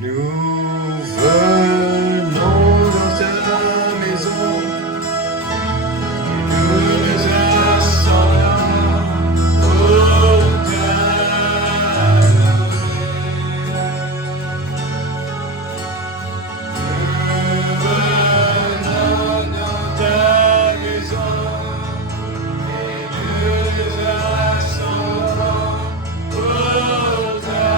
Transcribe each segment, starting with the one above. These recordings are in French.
Nous venons dans ta maison, nous nous assemblons pour t'adorer. Nous venons dans ta maison et nous nous assemblons pour t'adorer.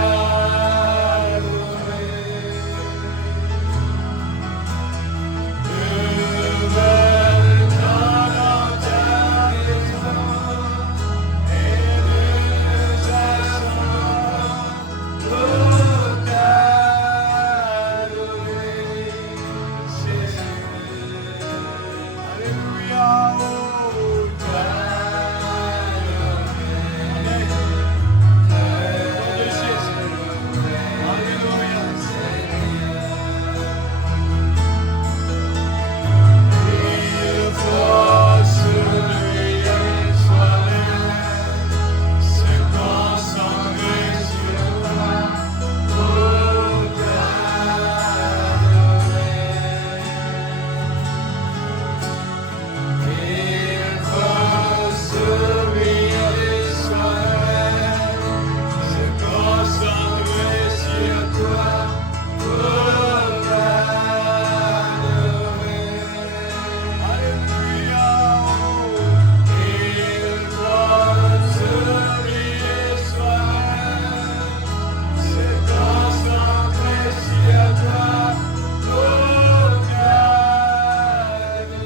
Nous venons dans ta maison et nous nous assemblons pour t'adorer, Jésus. Alléluia, oh, t'adorer. Amen. Nom de Jésus. Alléluia, il faut s'oublier soi-même, se concentrer sur toi pour t'adorer. Il faut s'oublier soi-même, se concentrer sur toi pour t'adorer. Alléluia, il faut s'oublier soi-même, se concentrer sur toi pour t'adorer.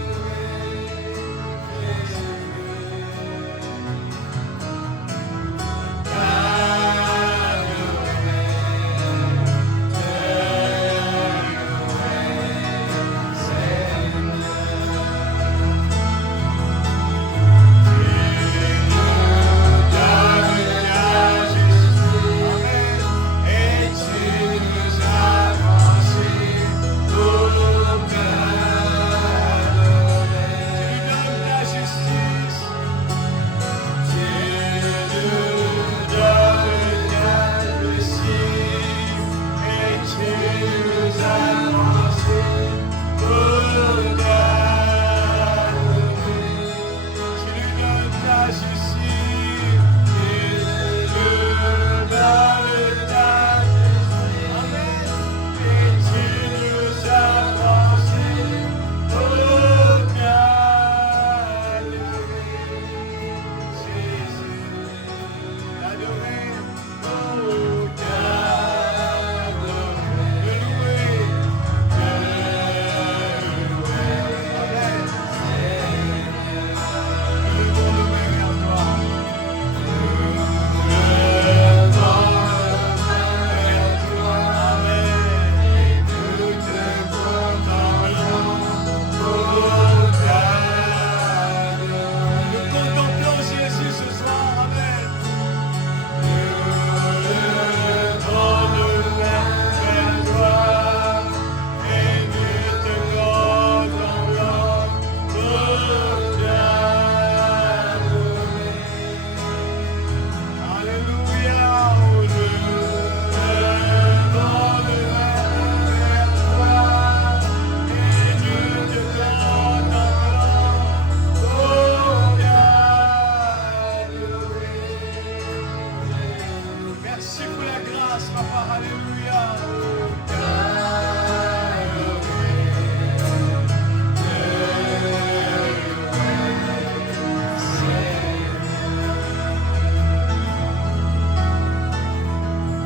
Merci pour la grâce, papa. Alléluia.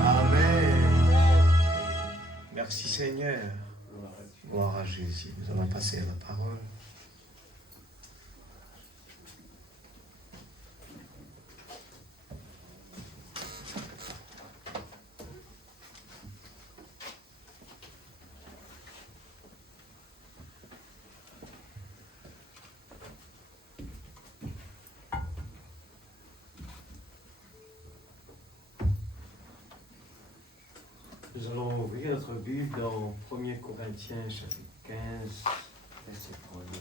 Amen. Merci Seigneur. Gloire à Jésus. Nous allons passer à la parole. Nous allons ouvrir notre Bible dans 1 Corinthiens chapitre 15, verset 38.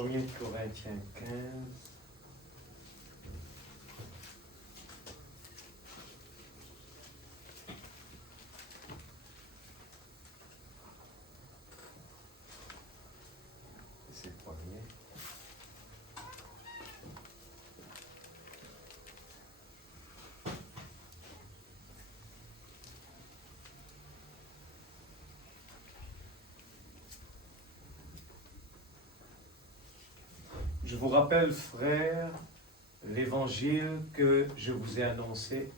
1er Corinthiens 15. C'est le premier. Je vous rappelle, frères, l'évangile que je vous ai annoncé,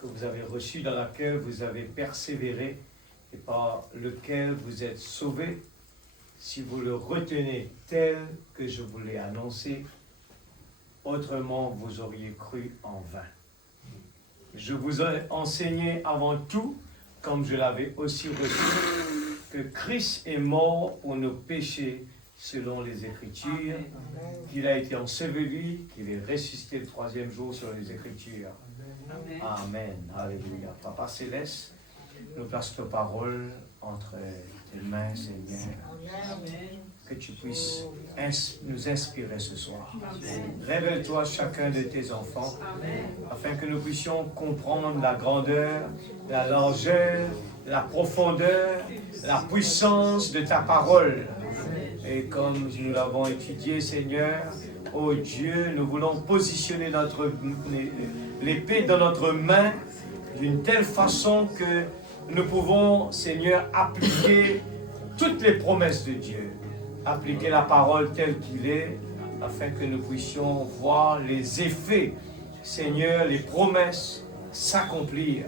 que vous avez reçu, dans laquelle vous avez persévéré et par lequel vous êtes sauvés, si vous le retenez tel que je vous l'ai annoncé, autrement vous auriez cru en vain. Je vous ai enseigné avant tout, comme je l'avais aussi reçu, que Christ est mort pour nos péchés selon les Écritures, qu'il a été enseveli, qu'il est ressuscité le troisième jour selon les Écritures. Amen. Alléluia. Papa Céleste, nous place nos paroles entre tes mains, Seigneur. Que tu puisses nous inspirer ce soir. Révèle-toi chacun de tes enfants, afin que nous puissions comprendre la grandeur, la largeur, la profondeur, la puissance de ta parole. Et comme nous l'avons étudié, Seigneur, ô Dieu, nous voulons positionner l'épée dans notre main d'une telle façon que nous pouvons, Seigneur, appliquer toutes les promesses de Dieu, appliquer la parole telle qu'il est, afin que nous puissions voir les effets, Seigneur, les promesses s'accomplir.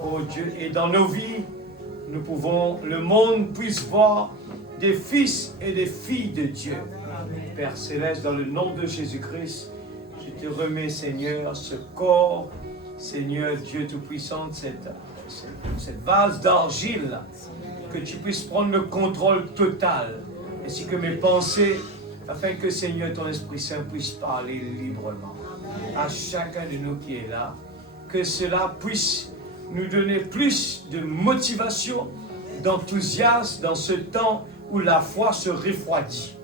Ô Dieu, et dans nos vies, nous pouvons, le monde puisse voir des fils et des filles de Dieu. Père Céleste, dans le nom de Jésus-Christ, je te remets, Seigneur, ce corps, Seigneur Dieu Tout-Puissant, cette vase d'argile, que tu puisses prendre le contrôle total, ainsi que mes pensées, afin que, Seigneur, ton Esprit Saint puisse parler librement à chacun de nous qui est là, que cela puisse nous donner plus de motivation, d'enthousiasme dans ce temps où la foi se refroidit.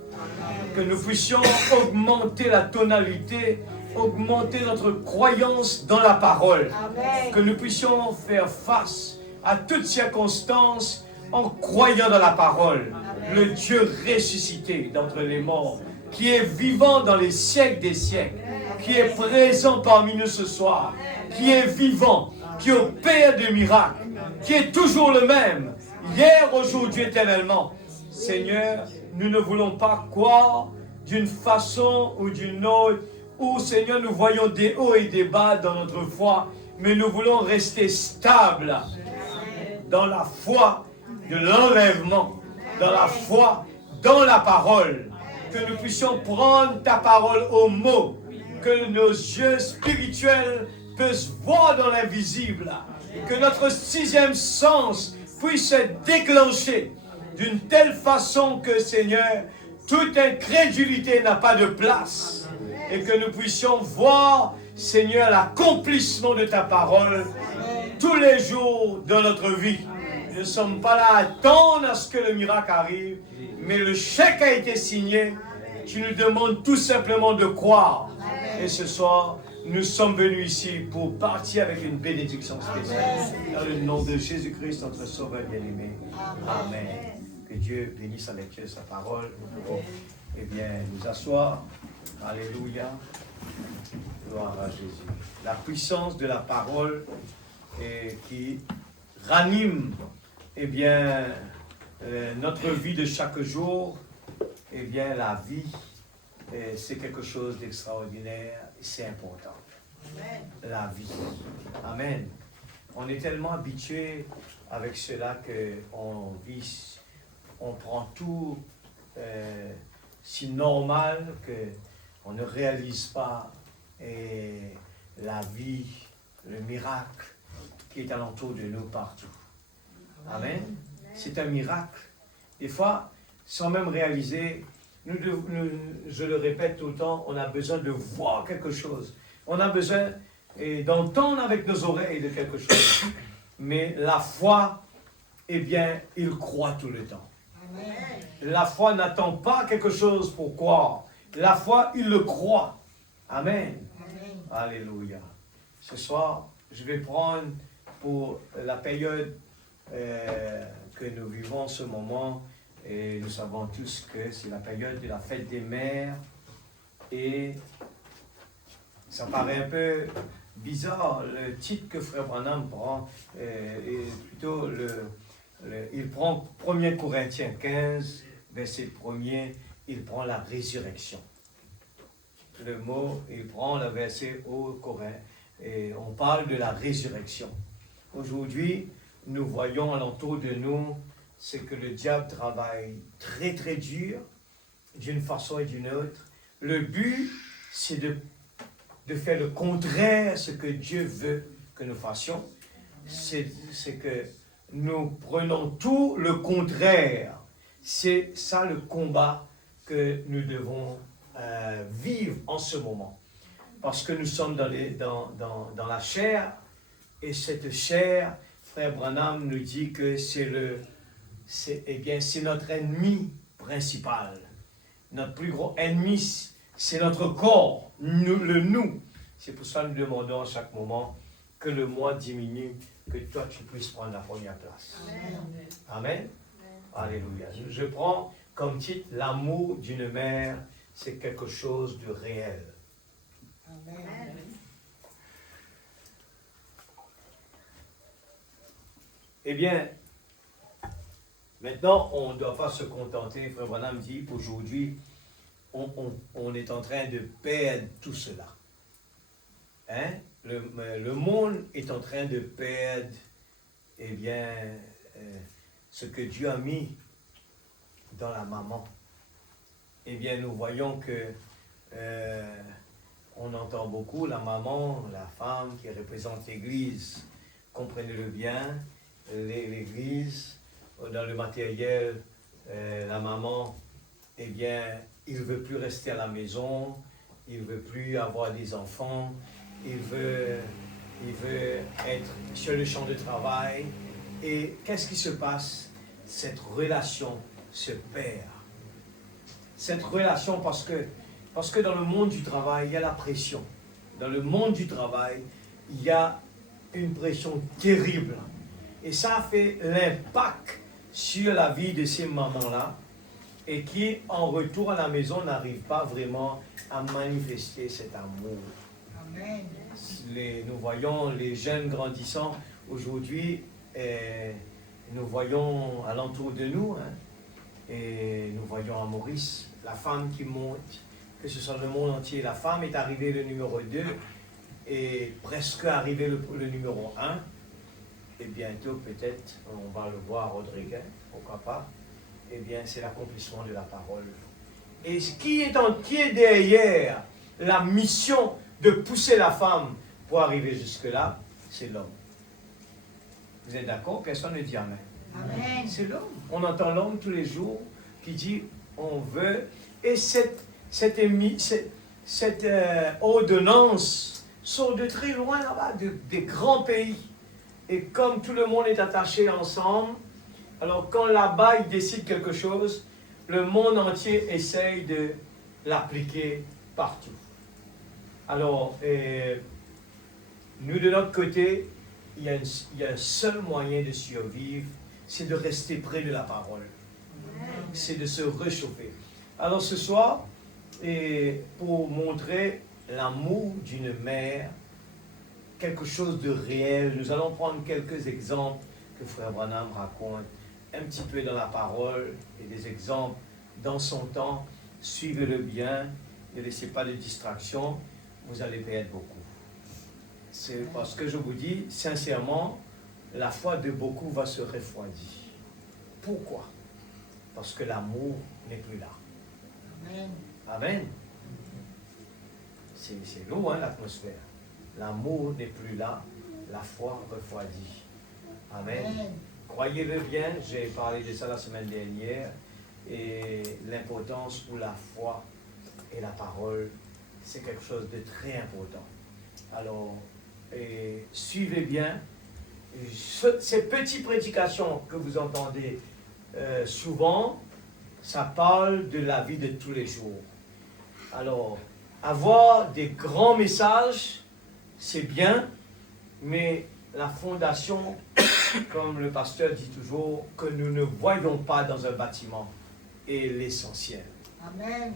Que nous puissions augmenter la tonalité, augmenter notre croyance dans la parole. Amen. Que nous puissions faire face à toutes circonstances en croyant dans la parole. Amen. Le Dieu ressuscité d'entre les morts, qui est vivant dans les siècles des siècles, qui est présent parmi nous ce soir, qui est vivant, qui opère des miracles, qui est toujours le même, hier, aujourd'hui, éternellement. Seigneur, nous ne voulons pas croire d'une façon ou d'une autre, où, Seigneur, nous voyons des hauts et des bas dans notre foi, mais nous voulons rester stables dans la foi de l'enlèvement, dans la foi, dans la parole, que nous puissions prendre ta parole au mot, que nos yeux spirituels puissent voir dans l'invisible, que notre sixième sens puisse être déclenché d'une telle façon que, Seigneur, toute incrédulité n'a pas de place et que nous puissions voir, Seigneur, l'accomplissement de ta parole tous les jours de notre vie. Nous ne sommes pas là à attendre à ce que le miracle arrive, mais le chèque a été signé. Tu nous demandes tout simplement de croire. Et ce soir, nous sommes venus ici pour partir avec une bénédiction spéciale. Dans le nom de Jésus-Christ, notre Sauveur bien-aimé. Amen. Que Dieu bénisse la lecture de sa parole. Nous pouvons, nous asseoir. Alléluia. Gloire à Jésus. La puissance de la parole qui ranime notre vie de chaque jour. La vie, c'est quelque chose d'extraordinaire et c'est important. Amen. La vie. Amen. On est tellement habitué avec cela qu'on vit. On prend tout si normal qu'on ne réalise pas la vie, le miracle qui est alentour de nous partout. Amen. C'est un miracle. Des fois, sans même réaliser, je le répète tout le temps, on a besoin de voir quelque chose. On a besoin d'entendre avec nos oreilles de quelque chose. Mais la foi, il croit tout le temps. La foi n'attend pas quelque chose pour croire. La foi, il le croit. Amen. Alléluia. Ce soir, je vais prendre pour la période que nous vivons en ce moment, et nous savons tous que c'est la période de la fête des mères, et ça paraît un peu bizarre, le titre que Frère Branham prend, est plutôt il prend 1 Corinthiens 15, verset 1er, il prend la résurrection. Le mot, il prend le verset au Corinth, et on parle de la résurrection. Aujourd'hui, nous voyons alentour de nous, c'est que le diable travaille très très dur, d'une façon et d'une autre. Le but, c'est de faire le contraire de ce que Dieu veut que nous fassions. C'est que nous prenons tout le contraire. C'est ça le combat que nous devons vivre en ce moment. Parce que nous sommes dans la chair, et cette chair, Frère Branham nous dit que c'est notre ennemi principal. Notre plus gros ennemi, c'est notre corps, le nous. C'est pour ça que nous demandons à chaque moment que le moi diminue, que toi tu puisses prendre la première place. Amen. Amen. Alléluia. Je prends comme titre l'amour d'une mère, c'est quelque chose de réel. Amen. Eh bien, maintenant, on ne doit pas se contenter. Frère Branham dit, aujourd'hui, on est en train de perdre tout cela. Hein? Le monde est en train de perdre, eh bien, ce que Dieu a mis dans la maman. Eh bien, nous voyons que on entend beaucoup la maman, la femme qui représente l'Église. Comprenez-le bien, l'Église, dans le matériel, la maman, eh bien, il ne veut plus rester à la maison, il ne veut plus avoir des enfants, il veut être sur le champ de travail. Et qu'est-ce qui se passe? Cette relation se perd. Cette relation, parce que dans le monde du travail, il y a la pression. Dans le monde du travail, il y a une pression terrible. Et ça a fait l'impact sur la vie de ces mamans-là, et qui, en retour à la maison, n'arrivent pas vraiment à manifester cet amour. Amen. Nous voyons les jeunes grandissant aujourd'hui, nous voyons alentour de nous, hein, et nous voyons à Maurice, la femme qui monte, que ce soit le monde entier. La femme est arrivée le numéro 2 et presque arrivée le numéro 1. Et bientôt, peut-être, on va le voir, Rodriguez, pourquoi pas. Eh bien, c'est l'accomplissement de la parole. Et qui est derrière la mission de pousser la femme pour arriver jusque-là? C'est l'homme. Vous êtes d'accord? Personne ne dit Amen. Amen. C'est l'homme. On entend l'homme tous les jours qui dit on veut. Et cette ordonnance sort de très loin là-bas, des grands pays. Et comme tout le monde est attaché ensemble, alors quand là-bas ils décident quelque chose, le monde entier essaye de l'appliquer partout. Alors, nous de notre côté, il y a un seul moyen de survivre, c'est de rester près de la parole. C'est de se réchauffer. Alors ce soir, et pour montrer l'amour d'une mère, quelque chose de réel, nous allons prendre quelques exemples que Frère Branham raconte un petit peu dans la parole et des exemples dans son temps. Suivez-le bien, ne laissez pas de distraction, vous allez perdre beaucoup. C'est parce que je vous dis, sincèrement, la foi de beaucoup va se refroidir. Pourquoi? Parce que l'amour n'est plus là. Amen. Amen. C'est lourd, hein, l'atmosphère. L'amour n'est plus là, la foi refroidit. Amen. Amen. Croyez-le bien, j'ai parlé de ça la semaine dernière, et l'importance pour la foi et la parole, c'est quelque chose de très important. Alors, suivez bien ces petites prédications que vous entendez souvent, ça parle de la vie de tous les jours. Alors, avoir des grands messages, c'est bien, mais la fondation, comme le pasteur dit toujours, que nous ne voyons pas dans un bâtiment, est l'essentiel. Amen.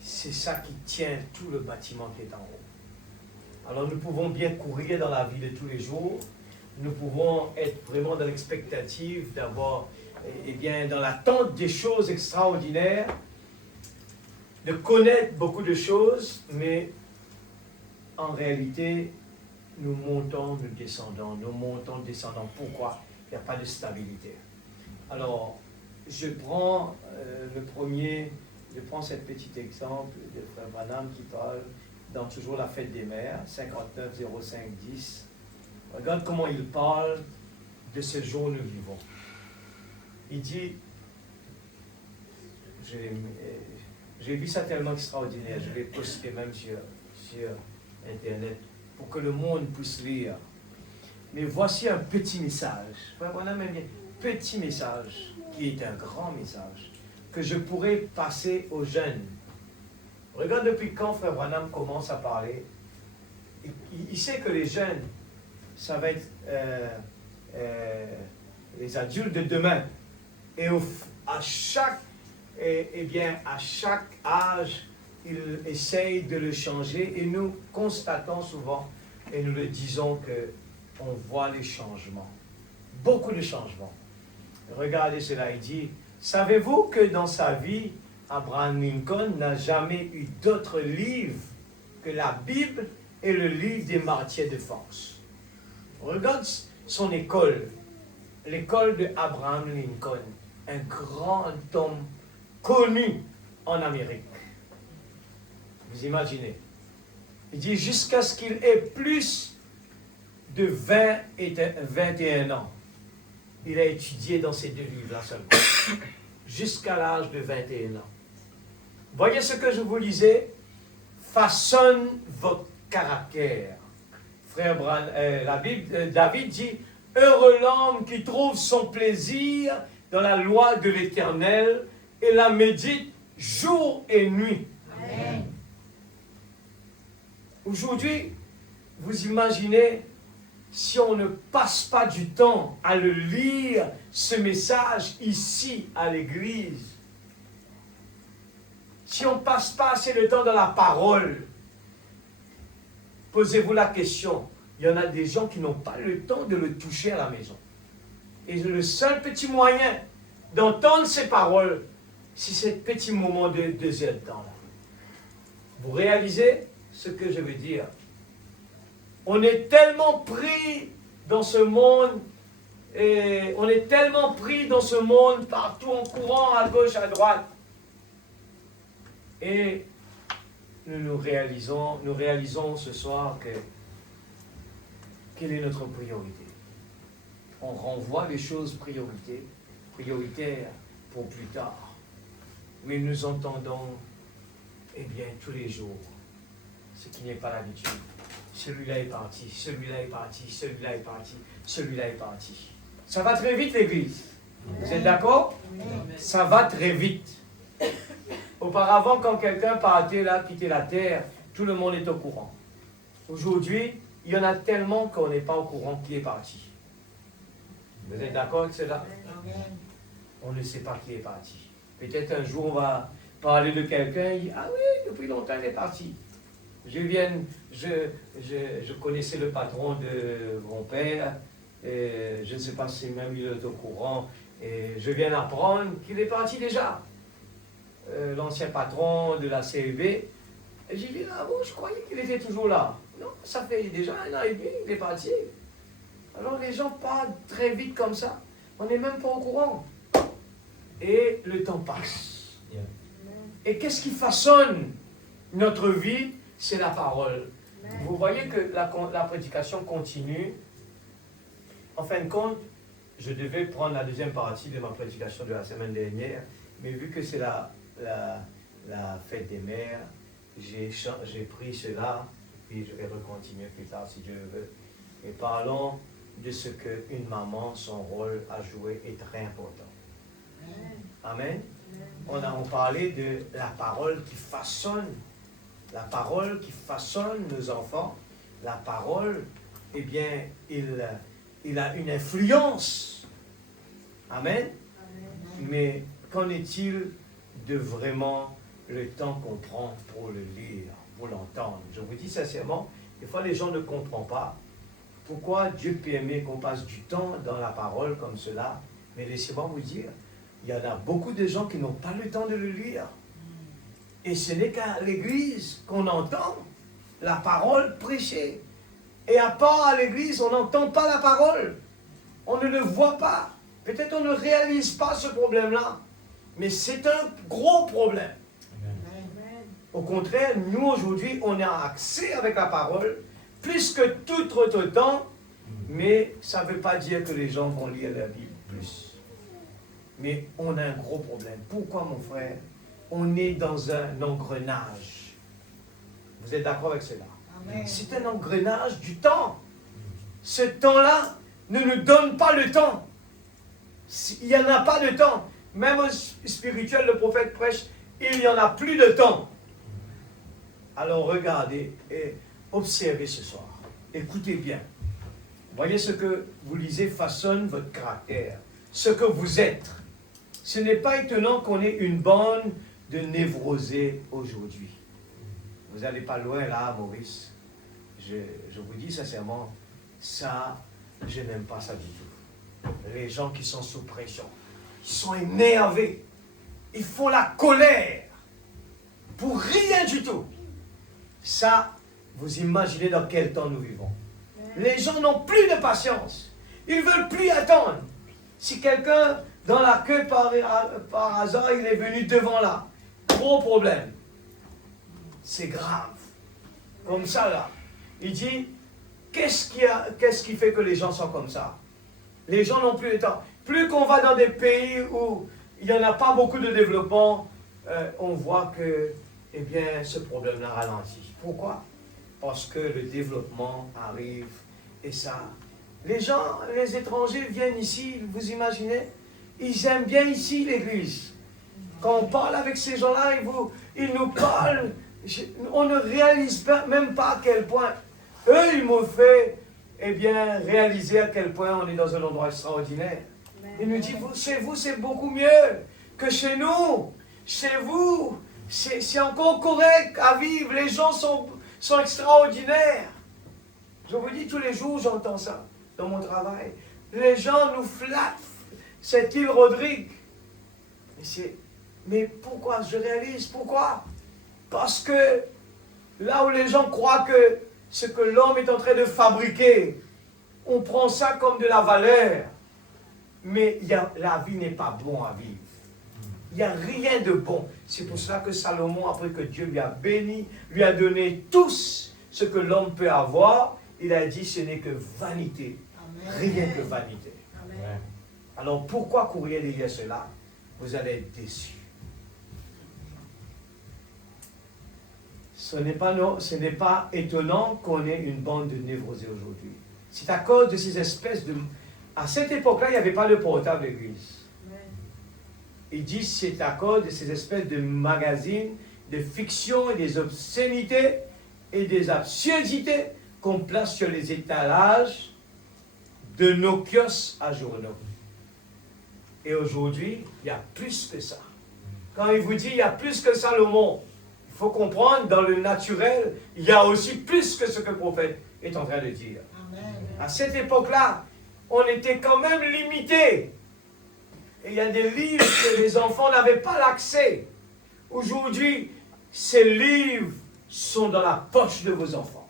C'est ça qui tient tout le bâtiment qui est en haut. Alors, nous pouvons bien courir dans la vie de tous les jours. Nous pouvons être vraiment dans l'expectative d'avoir, eh bien, dans l'attente des choses extraordinaires, de connaître beaucoup de choses, mais en réalité, nous montons, nous descendons, nous montons, descendons. Pourquoi? Il n'y a pas de stabilité. Alors, je prends je prends cet petit exemple de Frère Branham qui parle dans toujours la fête des mères, 59 05 10. Regarde comment il parle de ce jour où nous vivons. Il dit, j'ai vu ça tellement extraordinaire, je l'ai posté même sur Internet pour que le monde puisse lire. Mais voici un petit message, voilà même un petit message qui est un grand message que je pourrais passer aux jeunes. Regarde depuis quand Frère Branham commence à parler. Il sait que les jeunes, ça va être les adultes de demain. Et à chaque âge, il essaye de le changer et nous constatons souvent et nous le disons qu'on voit les changements. Beaucoup de changements. Regardez cela, il dit, savez-vous que dans sa vie, Abraham Lincoln n'a jamais eu d'autre livre que la Bible et le livre des martyrs de force. Regarde son école, l'école de Abraham Lincoln, un grand homme connu en Amérique. Vous imaginez? Il dit jusqu'à ce qu'il ait plus de 20 et 21 ans. Il a étudié dans ces deux livres-là seulement. Jusqu'à l'âge de 21 ans. Voyez ce que je vous disais? Façonne votre caractère. Frère David dit, heureux l'homme qui trouve son plaisir dans la loi de l'Éternel et la médite jour et nuit. Amen. Aujourd'hui, vous imaginez si on ne passe pas du temps à le lire, ce message ici à l'église, si on ne passe pas assez de temps dans la parole, posez-vous la question, il y en a des gens qui n'ont pas le temps de le toucher à la maison. Et le seul petit moyen d'entendre ces paroles, c'est ce petit moment de 2 heures de temps-là. Vous réalisez ce que je veux dire? On est tellement pris dans ce monde, et on est tellement pris dans ce monde, partout en courant, à gauche, à droite. Et nous réalisons ce soir quelle est notre priorité. On renvoie les choses prioritaires pour plus tard. Mais nous entendons, eh bien, tous les jours, ce qui n'est pas l'habitude. Celui-là est parti, celui-là est parti, celui-là est parti, celui-là est parti. Ça va très vite, l'Église. Vous êtes d'accord? Ça va très vite. Auparavant, quand quelqu'un partait là, quittait la terre, tout le monde est au courant. Aujourd'hui, il y en a tellement qu'on n'est pas au courant qui est parti. Vous êtes d'accord avec cela? On ne sait pas qui est parti. Peut-être un jour, on va parler de quelqu'un, il dit, ah oui, depuis longtemps, il est parti. Je connaissais le patron de mon père, et je ne sais pas si même il est au courant, et je viens d'apprendre qu'il est parti déjà. L'ancien patron de la CEB, et j'ai dit, ah bon, je croyais qu'il était toujours là. Non, ça fait déjà 1 an et demi, il est parti. Alors les gens parlent très vite comme ça, on n'est même pas au courant. Et le temps passe. Et qu'est-ce qui façonne notre vie? C'est la parole. Vous voyez que la prédication continue. En fin de compte, je devais prendre la deuxième partie de ma prédication de la semaine dernière, mais vu que c'est la fête des mères, j'ai pris cela, puis je vais recontinuer plus tard si Dieu le veut. Et parlons de ce qu'une maman, son rôle à jouer est très important. Amen. On a parlé de la parole qui façonne. La parole qui façonne nos enfants. La parole, eh bien, il a une influence. Amen. Mais qu'en est-il de vraiment le temps qu'on prend pour le lire, pour l'entendre? Je vous dis sincèrement, des fois les gens ne comprennent pas pourquoi Dieu permet qu'on passe du temps dans la parole comme cela. Mais laissez-moi vous dire, il y en a beaucoup de gens qui n'ont pas le temps de le lire. Et ce n'est qu'à l'église qu'on entend la parole prêchée. Et à part à l'église, on n'entend pas la parole. On ne le voit pas. Peut-être on ne réalise pas ce problème-là. Mais c'est un gros problème. Amen. Au contraire, nous aujourd'hui, on a accès avec la parole, plus que tout autre temps. Mais ça ne veut pas dire que les gens vont lire la Bible plus. Mais on a un gros problème. Pourquoi, mon frère? On est dans un engrenage. Vous êtes d'accord avec cela? C'est un engrenage du temps. Ce temps-là ne nous donne pas le temps. Il n'y en a pas de temps. Même au spirituel, le prophète prêche, il n'y en a plus de temps. Alors regardez et observez ce soir. Écoutez bien. Voyez ce que vous lisez façonne votre caractère. Ce que vous êtes. Ce n'est pas étonnant qu'on ait une bande de névrosés aujourd'hui. Vous n'allez pas loin là, Maurice. Je vous dis sincèrement, ça, je n'aime pas ça du tout. Les gens qui sont sous pression, qui sont énervés, ils font la colère pour rien du tout. Ça, vous imaginez dans quel temps nous vivons. Les gens n'ont plus de patience. Ils ne veulent plus attendre. Si quelqu'un dans la queue par hasard, il est venu devant là, gros problème. C'est grave. Comme ça là. Il dit, qu'est-ce qui fait que les gens sont comme ça? Les gens n'ont plus de temps. Plus qu'on va dans des pays où il n'y en a pas beaucoup de développement, on voit que, eh bien, ce problème-là ralentit. Pourquoi? Parce que le développement arrive et ça. Les gens, les étrangers viennent ici, vous imaginez? Ils aiment bien ici l'église. Quand on parle avec ces gens-là, ils nous parlent. On ne réalise même pas à quel point. Eux, ils m'ont fait, eh bien, réaliser à quel point on est dans un endroit extraordinaire. Ils nous disent, chez vous, c'est beaucoup mieux que chez nous. Chez vous, c'est encore correct à vivre. Les gens sont extraordinaires. Je vous dis, tous les jours, j'entends ça dans mon travail. Les gens nous flattent. C'est île Rodrigue. Mais pourquoi? Je réalise pourquoi. Parce que là où les gens croient que ce que l'homme est en train de fabriquer, on prend ça comme de la valeur. Mais la vie n'est pas bon à vivre. Il n'y a rien de bon. C'est pour cela que Salomon, après que Dieu lui a béni, lui a donné tout ce que l'homme peut avoir, il a dit ce n'est que vanité. Amen. Rien que vanité. Amen. Alors pourquoi courir derrière cela? Vous allez être déçus. Ce n'est pas étonnant qu'on ait une bande de névrosés aujourd'hui. C'est à cause de ces espèces de... À cette époque-là, il n'y avait pas de portable d'église. Ils disent que c'est à cause de ces espèces de magazines, de fiction et des obscénités et des absurdités qu'on place sur les étalages de nos kiosques à journaux. Et aujourd'hui, il y a plus que ça. Quand il vous dit il y a plus que Salomon, il faut comprendre, dans le naturel, il y a aussi plus que ce que le prophète est en train de dire. Amen. À cette époque-là, on était quand même limité. Et il y a des livres que les enfants n'avaient pas l'accès. Aujourd'hui, ces livres sont dans la poche de vos enfants.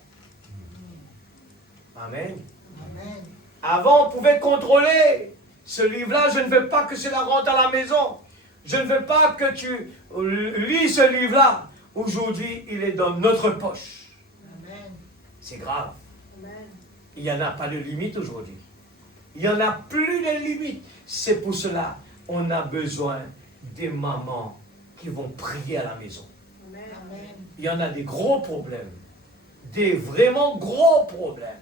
Amen. Amen. Avant, on pouvait contrôler. Ce livre-là, je ne veux pas que cela rentre à la maison. Je ne veux pas que tu lis ce livre-là. Aujourd'hui, il est dans notre poche. Amen. C'est grave. Amen. Il n'y en a pas de limite aujourd'hui. Il n'y en a plus de limite. C'est pour cela qu'on a besoin des mamans qui vont prier à la maison. Amen. Il y en a des gros problèmes. Des vraiment gros problèmes.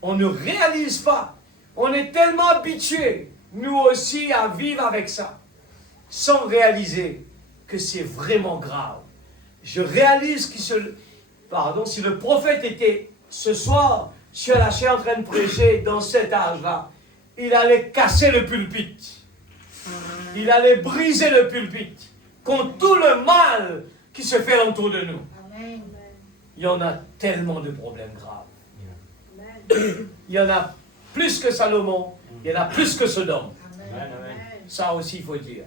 On ne réalise pas. On est tellement habitués, nous aussi, à vivre avec ça. sans réaliser que c'est vraiment grave. Je réalise que si le prophète était ce soir sur la chaîne en train de prêcher dans cet âge-là, il allait casser le pulpit. Il allait briser le pulpit contre tout le mal qui se fait autour de nous. Amen. Il y en a tellement de problèmes graves. Il y en a plus que Salomon, il y en a plus que Sodome. Amen. Ça aussi, il faut dire.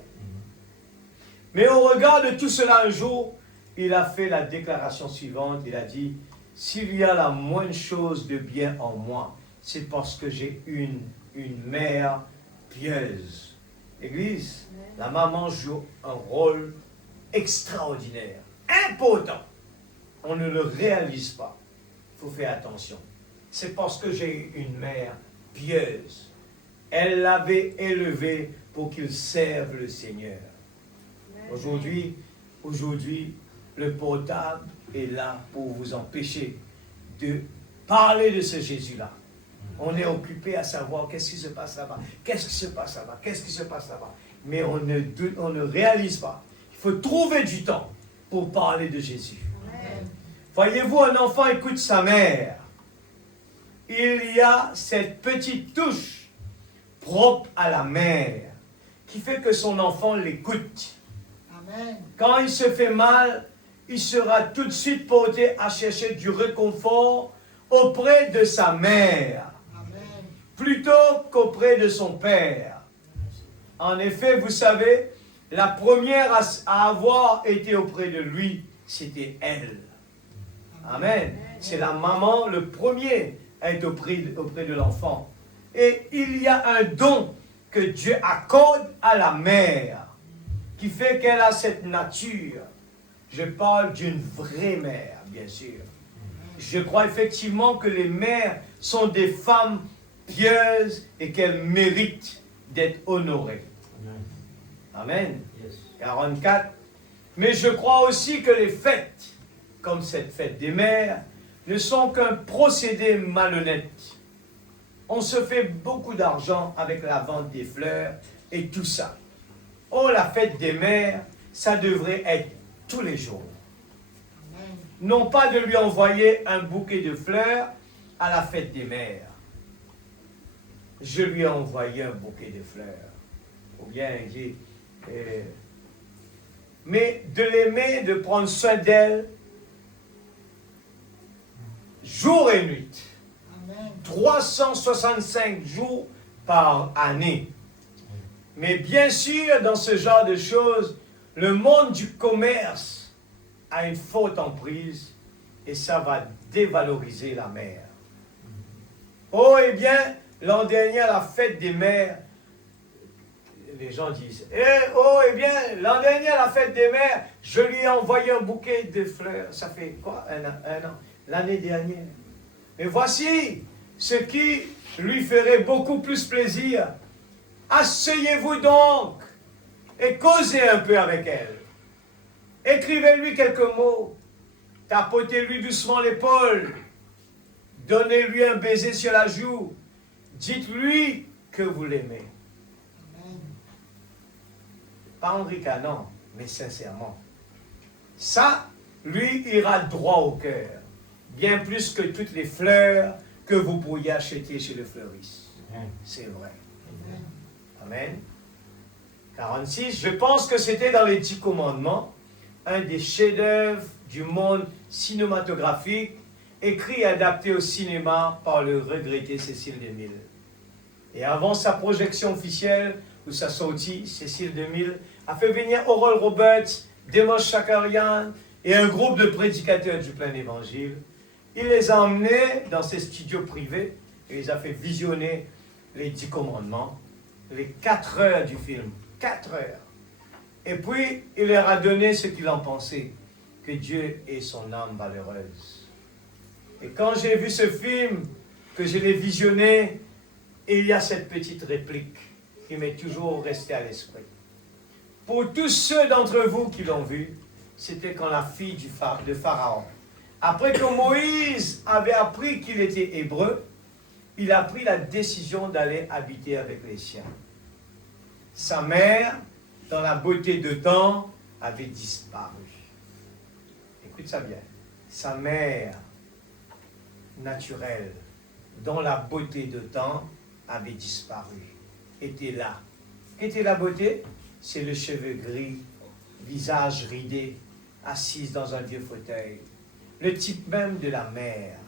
Mais au regard de tout cela, un jour, il a fait la déclaration suivante. Il a dit, s'il y a la moindre chose de bien en moi, c'est parce que j'ai une mère pieuse. Église, la maman joue un rôle extraordinaire, important. On ne le réalise pas. Il faut faire attention. C'est parce que j'ai une mère pieuse. Elle l'avait élevé pour qu'il serve le Seigneur. Aujourd'hui, le portable est là pour vous empêcher de parler de ce Jésus-là. On est occupé à savoir qu'est-ce qui se passe là-bas, qu'est-ce qui se passe là-bas, qu'est-ce qui se passe là-bas. Mais on ne réalise pas. Il faut trouver du temps pour parler de Jésus. Voyez-vous, un enfant écoute sa mère. Il y a cette petite touche propre à la mère qui fait que son enfant l'écoute. Amen. Quand il se fait mal, il sera tout de suite porté à chercher du réconfort auprès de sa mère, Amen. plutôt qu'auprès de son père. En effet, vous savez, la première à avoir été auprès de lui, c'était elle. Amen. C'est la maman, le premier à être auprès de l'enfant. Et il y a un don que Dieu accorde à la mère, qui fait qu'elle a cette nature. Je parle d'une vraie mère, bien sûr. Je crois effectivement que les mères sont des femmes pieuses et qu'elles méritent d'être honorées. Amen. 44. Mais je crois aussi que les fêtes, comme cette fête des mères, ne sont qu'un procédé malhonnête. On se fait beaucoup d'argent avec la vente des fleurs et tout ça. Oh, la fête des mères, ça devrait être tous les jours. Amen. Non pas de lui envoyer un bouquet de fleurs à la fête des mères. Je lui ai envoyé un bouquet de fleurs. Ou bien il dit, mais de l'aimer, de prendre soin d'elle, jour et nuit. Amen. 365 jours par année. Mais bien sûr, dans ce genre de choses, le monde du commerce a une forte emprise et ça va dévaloriser la mère. Oh, eh bien, l'an dernier, à la fête des mères, les gens disent, eh bien, l'an dernier, à la fête des mères, je lui ai envoyé un bouquet de fleurs. Ça fait quoi, un an, l'année dernière. Mais voici ce qui lui ferait beaucoup plus plaisir. Asseyez-vous donc et causez un peu avec elle. Écrivez-lui quelques mots. Tapotez-lui doucement l'épaule. Donnez-lui un baiser sur la joue. Dites-lui que vous l'aimez. Amen. Pas en ricanant, mais sincèrement. Ça, lui, ira droit au cœur. Bien plus que toutes les fleurs que vous pourriez acheter chez le fleuriste. C'est vrai. Amen. 46. Je pense que c'était dans les 10 commandements, un des chefs-d'œuvre du monde cinématographique, écrit et adapté au cinéma par le regretté Cecil DeMille. Et avant sa projection officielle, ou sa sortie, Cecil DeMille a fait venir Oral Roberts, Demos Shakarian et un groupe de prédicateurs du plein évangile. Il les a emmenés dans ses studios privés et les a fait visionner les 10 commandements, les 4 heures du film. 4 heures. Et puis, il leur a donné ce qu'il en pensait, que Dieu est son âme valeureuse. Et quand j'ai vu ce film, que je l'ai visionné, il y a cette petite réplique qui m'est toujours restée à l'esprit. Pour tous ceux d'entre vous qui l'ont vu, c'était quand la fille de Pharaon, après que Moïse avait appris qu'il était hébreu, il a pris la décision d'aller habiter avec les siens. Sa mère dans la beauté de temps, avait disparu. Écoute ça bien. Sa mère naturelle, dans la beauté de temps, avait disparu. Était là. Qu'était la beauté? C'est le cheveu gris, visage ridé, assise dans un vieux fauteuil. Le type même de la mère.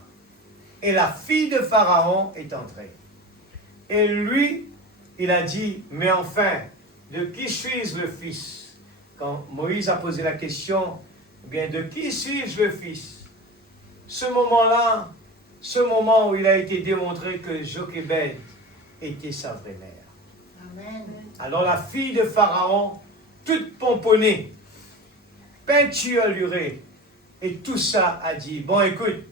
Et la fille de Pharaon est entrée. Et lui, il a dit, mais enfin, de qui suis-je le fils? Quand Moïse a posé la question, eh bien, de qui suis-je le fils? Ce moment-là, ce moment où il a été démontré que Jochébed était sa vraie mère. Amen. Alors la fille de Pharaon, toute pomponnée, peinturlurée, et tout ça a dit, bon écoute,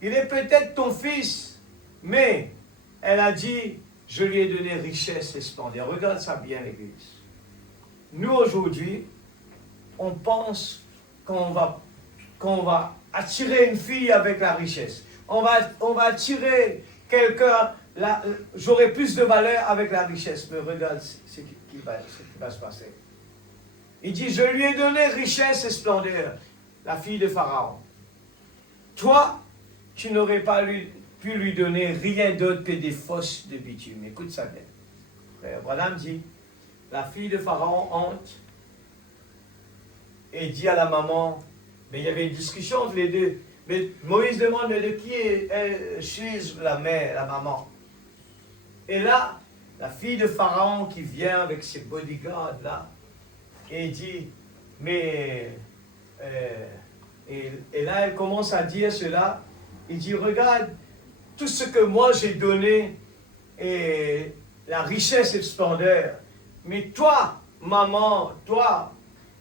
il est peut-être ton fils, mais elle a dit, je lui ai donné richesse et splendeur. Regarde ça bien, l'Église. Nous, aujourd'hui, on pense qu'on va attirer une fille avec la richesse. On va attirer quelqu'un, j'aurai plus de valeur avec la richesse. Mais regarde ce qui va se passer. Il dit, je lui ai donné richesse et splendeur, la fille de Pharaon. Toi, tu n'aurais pas pu lui donner rien d'autre que des fosses de bitume. Écoute ça bien. Frère Branham dit, la fille de Pharaon honte et dit à la maman, mais il y avait une discussion entre les deux. Mais Moïse demande de qui suis la mère, la maman. Et là, la fille de Pharaon qui vient avec ses bodyguards là, et dit, mais... et là, elle commence à dire cela. Il dit, regarde, tout ce que moi j'ai donné, et la richesse et le splendeur. Mais toi, maman, toi,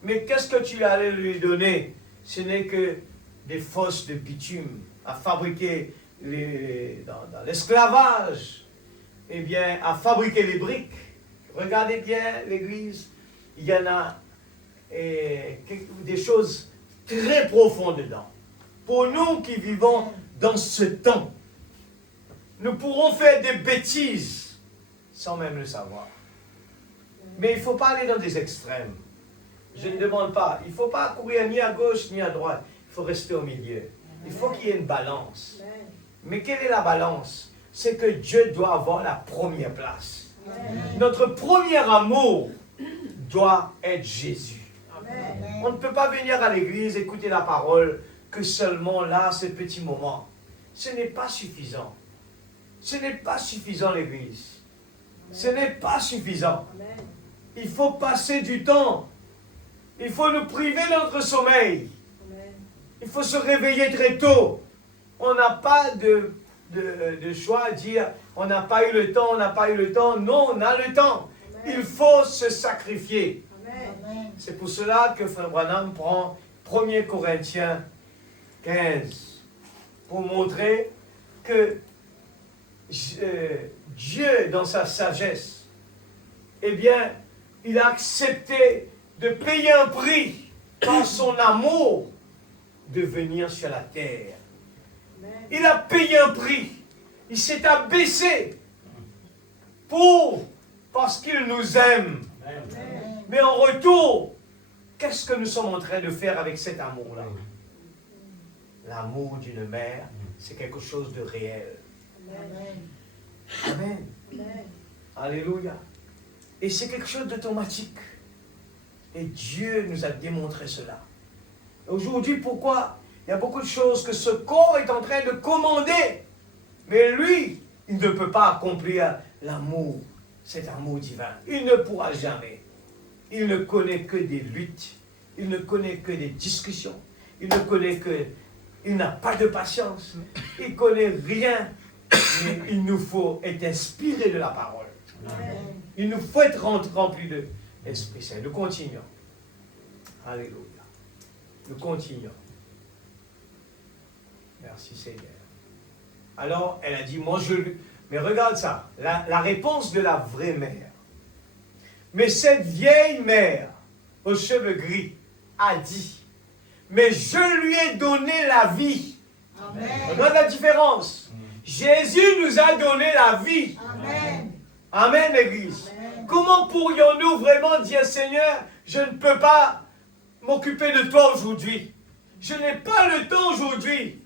mais qu'est-ce que tu allais lui donner? Ce n'est que des fosses de bitume à fabriquer dans l'esclavage, eh bien, à fabriquer les briques. Regardez bien l'église, il y en a des choses très profondes dedans. Pour nous qui vivons dans ce temps, nous pourrons faire des bêtises sans même le savoir. Mais il ne faut pas aller dans des extrêmes. Je ne demande pas, il ne faut pas courir ni à gauche ni à droite. Il faut rester au milieu. Il faut qu'il y ait une balance. Mais quelle est la balance? C'est que Dieu doit avoir la première place. Notre premier amour doit être Jésus. On ne peut pas venir à l'église, écouter la parole, que seulement là, ce petit moment. Ce n'est pas suffisant. Ce n'est pas suffisant, l'église. Ce n'est pas suffisant. Il faut passer du temps. Il faut nous priver de notre sommeil. Il faut se réveiller très tôt. On n'a pas de choix à dire on n'a pas eu le temps, on n'a pas eu le temps. Non, on a le temps. Il faut se sacrifier. C'est pour cela que Frère Branham prend 1 Corinthiens 15 pour montrer que Dieu, dans sa sagesse, eh bien, il a accepté de payer un prix par son amour de venir sur la terre. Il a payé un prix. Il s'est abaissé parce qu'il nous aime. Mais en retour, qu'est-ce que nous sommes en train de faire avec cet amour-là? L'amour d'une mère, c'est quelque chose de réel. Amen. Alléluia. Et c'est quelque chose d'automatique. Et Dieu nous a démontré cela. Aujourd'hui, pourquoi il y a beaucoup de choses que ce corps est en train de commander. Mais lui, il ne peut pas accomplir l'amour, cet amour divin. Il ne pourra jamais. Il ne connaît que des luttes. Il ne connaît que des discussions. Il ne connaît que... Il n'a pas de patience. Il ne connaît rien. Mais il nous faut être inspiré de la parole. Amen. Il nous faut être rempli de l'Esprit Saint. Nous continuons. Alléluia. Nous continuons. Merci Seigneur. Alors, elle a dit, moi je lui... Mais regarde ça, la réponse de la vraie mère. Mais cette vieille mère, aux cheveux gris, a dit, mais je lui ai donné la vie. Amen. Regarde la différence. Jésus nous a donné la vie. Amen. Amen, l'Église. Amen. Comment pourrions-nous vraiment dire, Seigneur, je ne peux pas m'occuper de toi aujourd'hui. Je n'ai pas le temps aujourd'hui.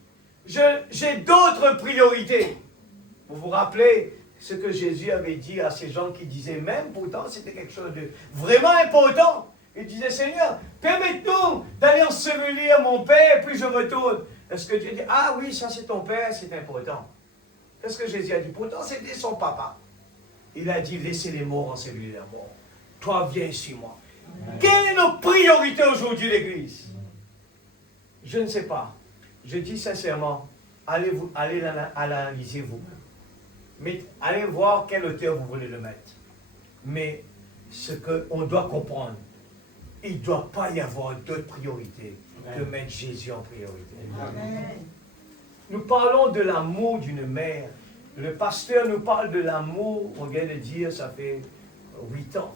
J'ai d'autres priorités. Vous vous rappelez ce que Jésus avait dit à ces gens qui disaient, même pourtant c'était quelque chose de vraiment important. Il disait, Seigneur, permette-nous d'aller ensevelir mon père, puis je retourne. Est-ce que Dieu dit, ah oui, ça c'est ton père, c'est important. Qu'est-ce que Jésus a dit? Pourtant c'était son papa. Il a dit, laissez les morts ensevelir leurs morts. Toi, viens ici, moi. Quelles sont nos priorités aujourd'hui, l'Église? Je ne sais pas. Je dis sincèrement, allez l'analyser vous. Mais allez voir quelle hauteur vous voulez le mettre. Mais ce qu'on doit comprendre, il ne doit pas y avoir d'autres priorités que mettre Jésus en priorité. Amen. Nous parlons de l'amour d'une mère. Le pasteur nous parle de l'amour, on vient de dire, ça fait 8 ans.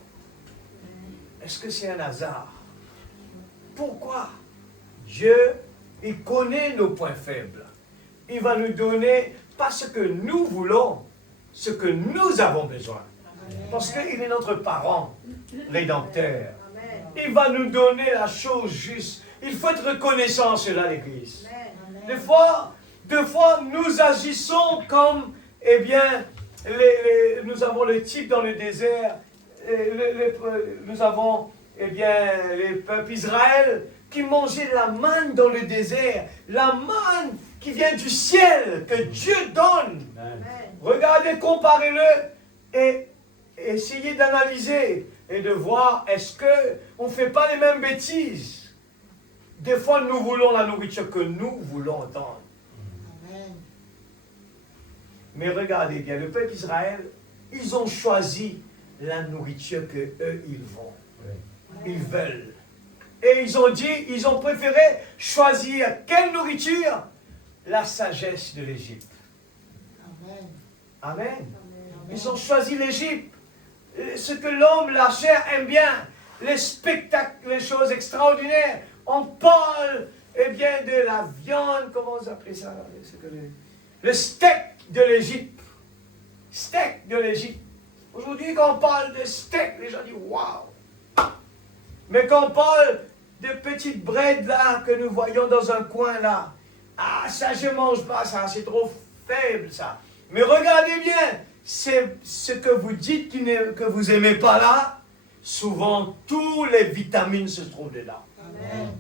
Est-ce que c'est un hasard? Pourquoi? Dieu, il connaît nos points faibles. Il va nous donner pas ce que nous voulons, ce que nous avons besoin. Parce qu'il est notre parent, rédempteur. Il va nous donner la chose juste. Il faut être reconnaissant à cela, l'Église. Des fois, nous agissons comme, eh bien, nous avons le type dans le désert, nous avons, eh bien, les peuples Israël qui mangeaient la manne dans le désert, la manne qui vient du ciel, que Dieu donne. Amen. Regardez, comparez-le et essayez d'analyser et de voir, est-ce qu'on ne fait pas les mêmes bêtises? Des fois, nous voulons la nourriture que nous voulons entendre. Amen. Mais regardez bien, le peuple Israël, ils ont choisi la nourriture que eux ils vont. Ils veulent. Et ils ont dit, ils ont préféré choisir quelle nourriture? La sagesse de l'Égypte. Amen. Amen. Ils ont choisi l'Égypte. Ce que l'homme, la chair aime bien. Les spectacles, les choses extraordinaires. On parle, eh bien, de la viande, comment vous appelez ça? Le steak de l'Égypte. Steak de l'Égypte. Aujourd'hui, quand on parle de steak, les gens disent waouh! Mais quand on parle de petites breads là, que nous voyons dans un coin là, ah, ça je ne mange pas, ça, c'est trop faible ça. Mais regardez bien, c'est ce que vous dites que vous n'aimez pas là, souvent tous les vitamines se trouvent dedans. Amen.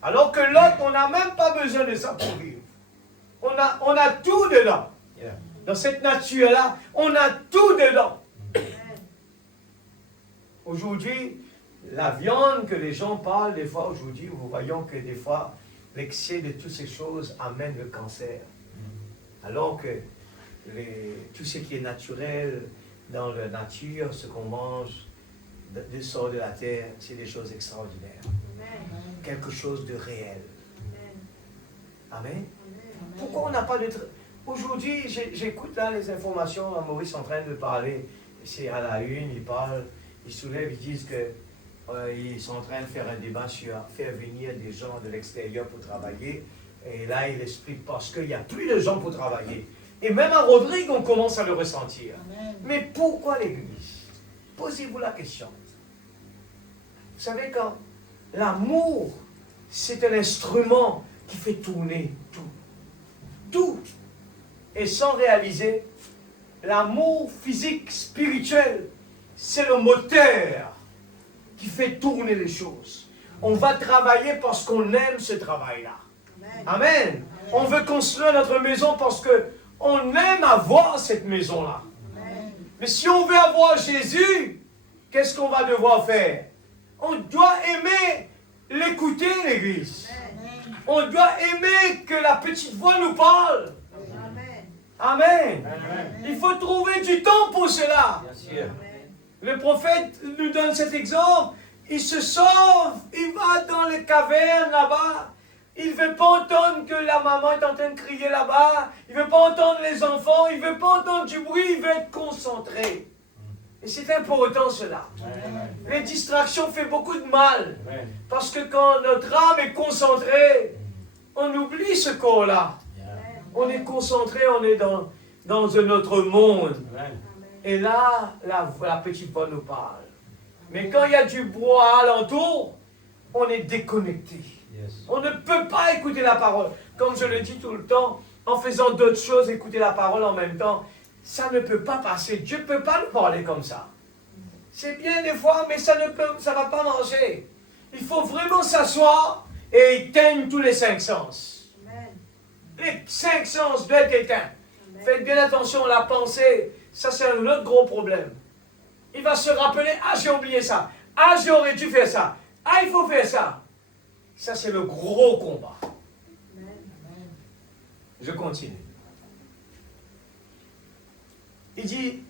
Alors que l'autre, on n'a même pas besoin de ça pour vivre. On a tout dedans. Dans cette nature-là, on a tout dedans. Aujourd'hui, la viande que les gens parlent, des fois, aujourd'hui, nous voyons que des fois, l'excès de toutes ces choses amène le cancer. Alors que tout ce qui est naturel dans la nature, ce qu'on mange, de sort de la terre, c'est des choses extraordinaires. Quelque chose de réel. Amen. Pourquoi on n'a pas de... Aujourd'hui, j'écoute là les informations, Maurice est en train de parler, c'est à la une, il parle, ils soulèvent, ils disent que ils sont en train de faire un débat sur faire venir des gens de l'extérieur pour travailler. Et là, il explique parce qu'il n'y a plus de gens pour travailler. Et même à Rodrigue, on commence à le ressentir. Amen. Mais pourquoi l'Église? Posez-vous la question. Vous savez, quand l'amour, c'est un instrument qui fait tourner tout. Tout. Et sans réaliser, l'amour physique, spirituel, c'est le moteur qui fait tourner les choses. On va travailler parce qu'on aime ce travail-là. Amen. On veut construire notre maison parce qu'on aime avoir cette maison-là. Mais si on veut avoir Jésus, qu'est-ce qu'on va devoir faire? On doit aimer l'écouter, l'Église. On doit aimer que la petite voix nous parle. Amen. Il faut trouver du temps pour cela. Bien sûr. Le prophète nous donne cet exemple. Il se sauve, il va dans les cavernes là-bas. Il ne veut pas entendre que la maman est en train de crier là-bas. Il ne veut pas entendre les enfants. Il ne veut pas entendre du bruit. Il veut être concentré. Et c'est important cela. Les distractions font beaucoup de mal. Parce que quand notre âme est concentrée, on oublie ce corps-là. On est concentré, on est dans un autre monde. Et là, la petite voix nous parle. Mais quand il y a du bois alentour, on est déconnecté. On ne peut pas écouter la parole. Comme je le dis tout le temps, en faisant d'autres choses, écouter la parole en même temps, ça ne peut pas passer. Dieu ne peut pas nous parler comme ça. C'est bien des fois, mais ça ne va pas marcher. Il faut vraiment s'asseoir et éteindre tous les 5 sens. Amen. Les 5 sens doivent être éteints. Amen. Faites bien attention, la pensée, ça c'est un autre gros problème. Il va se rappeler, ah j'ai oublié ça, ah j'aurais dû faire ça, ah il faut faire ça. Ça c'est le gros combat. Amen. Je continue. Il dit,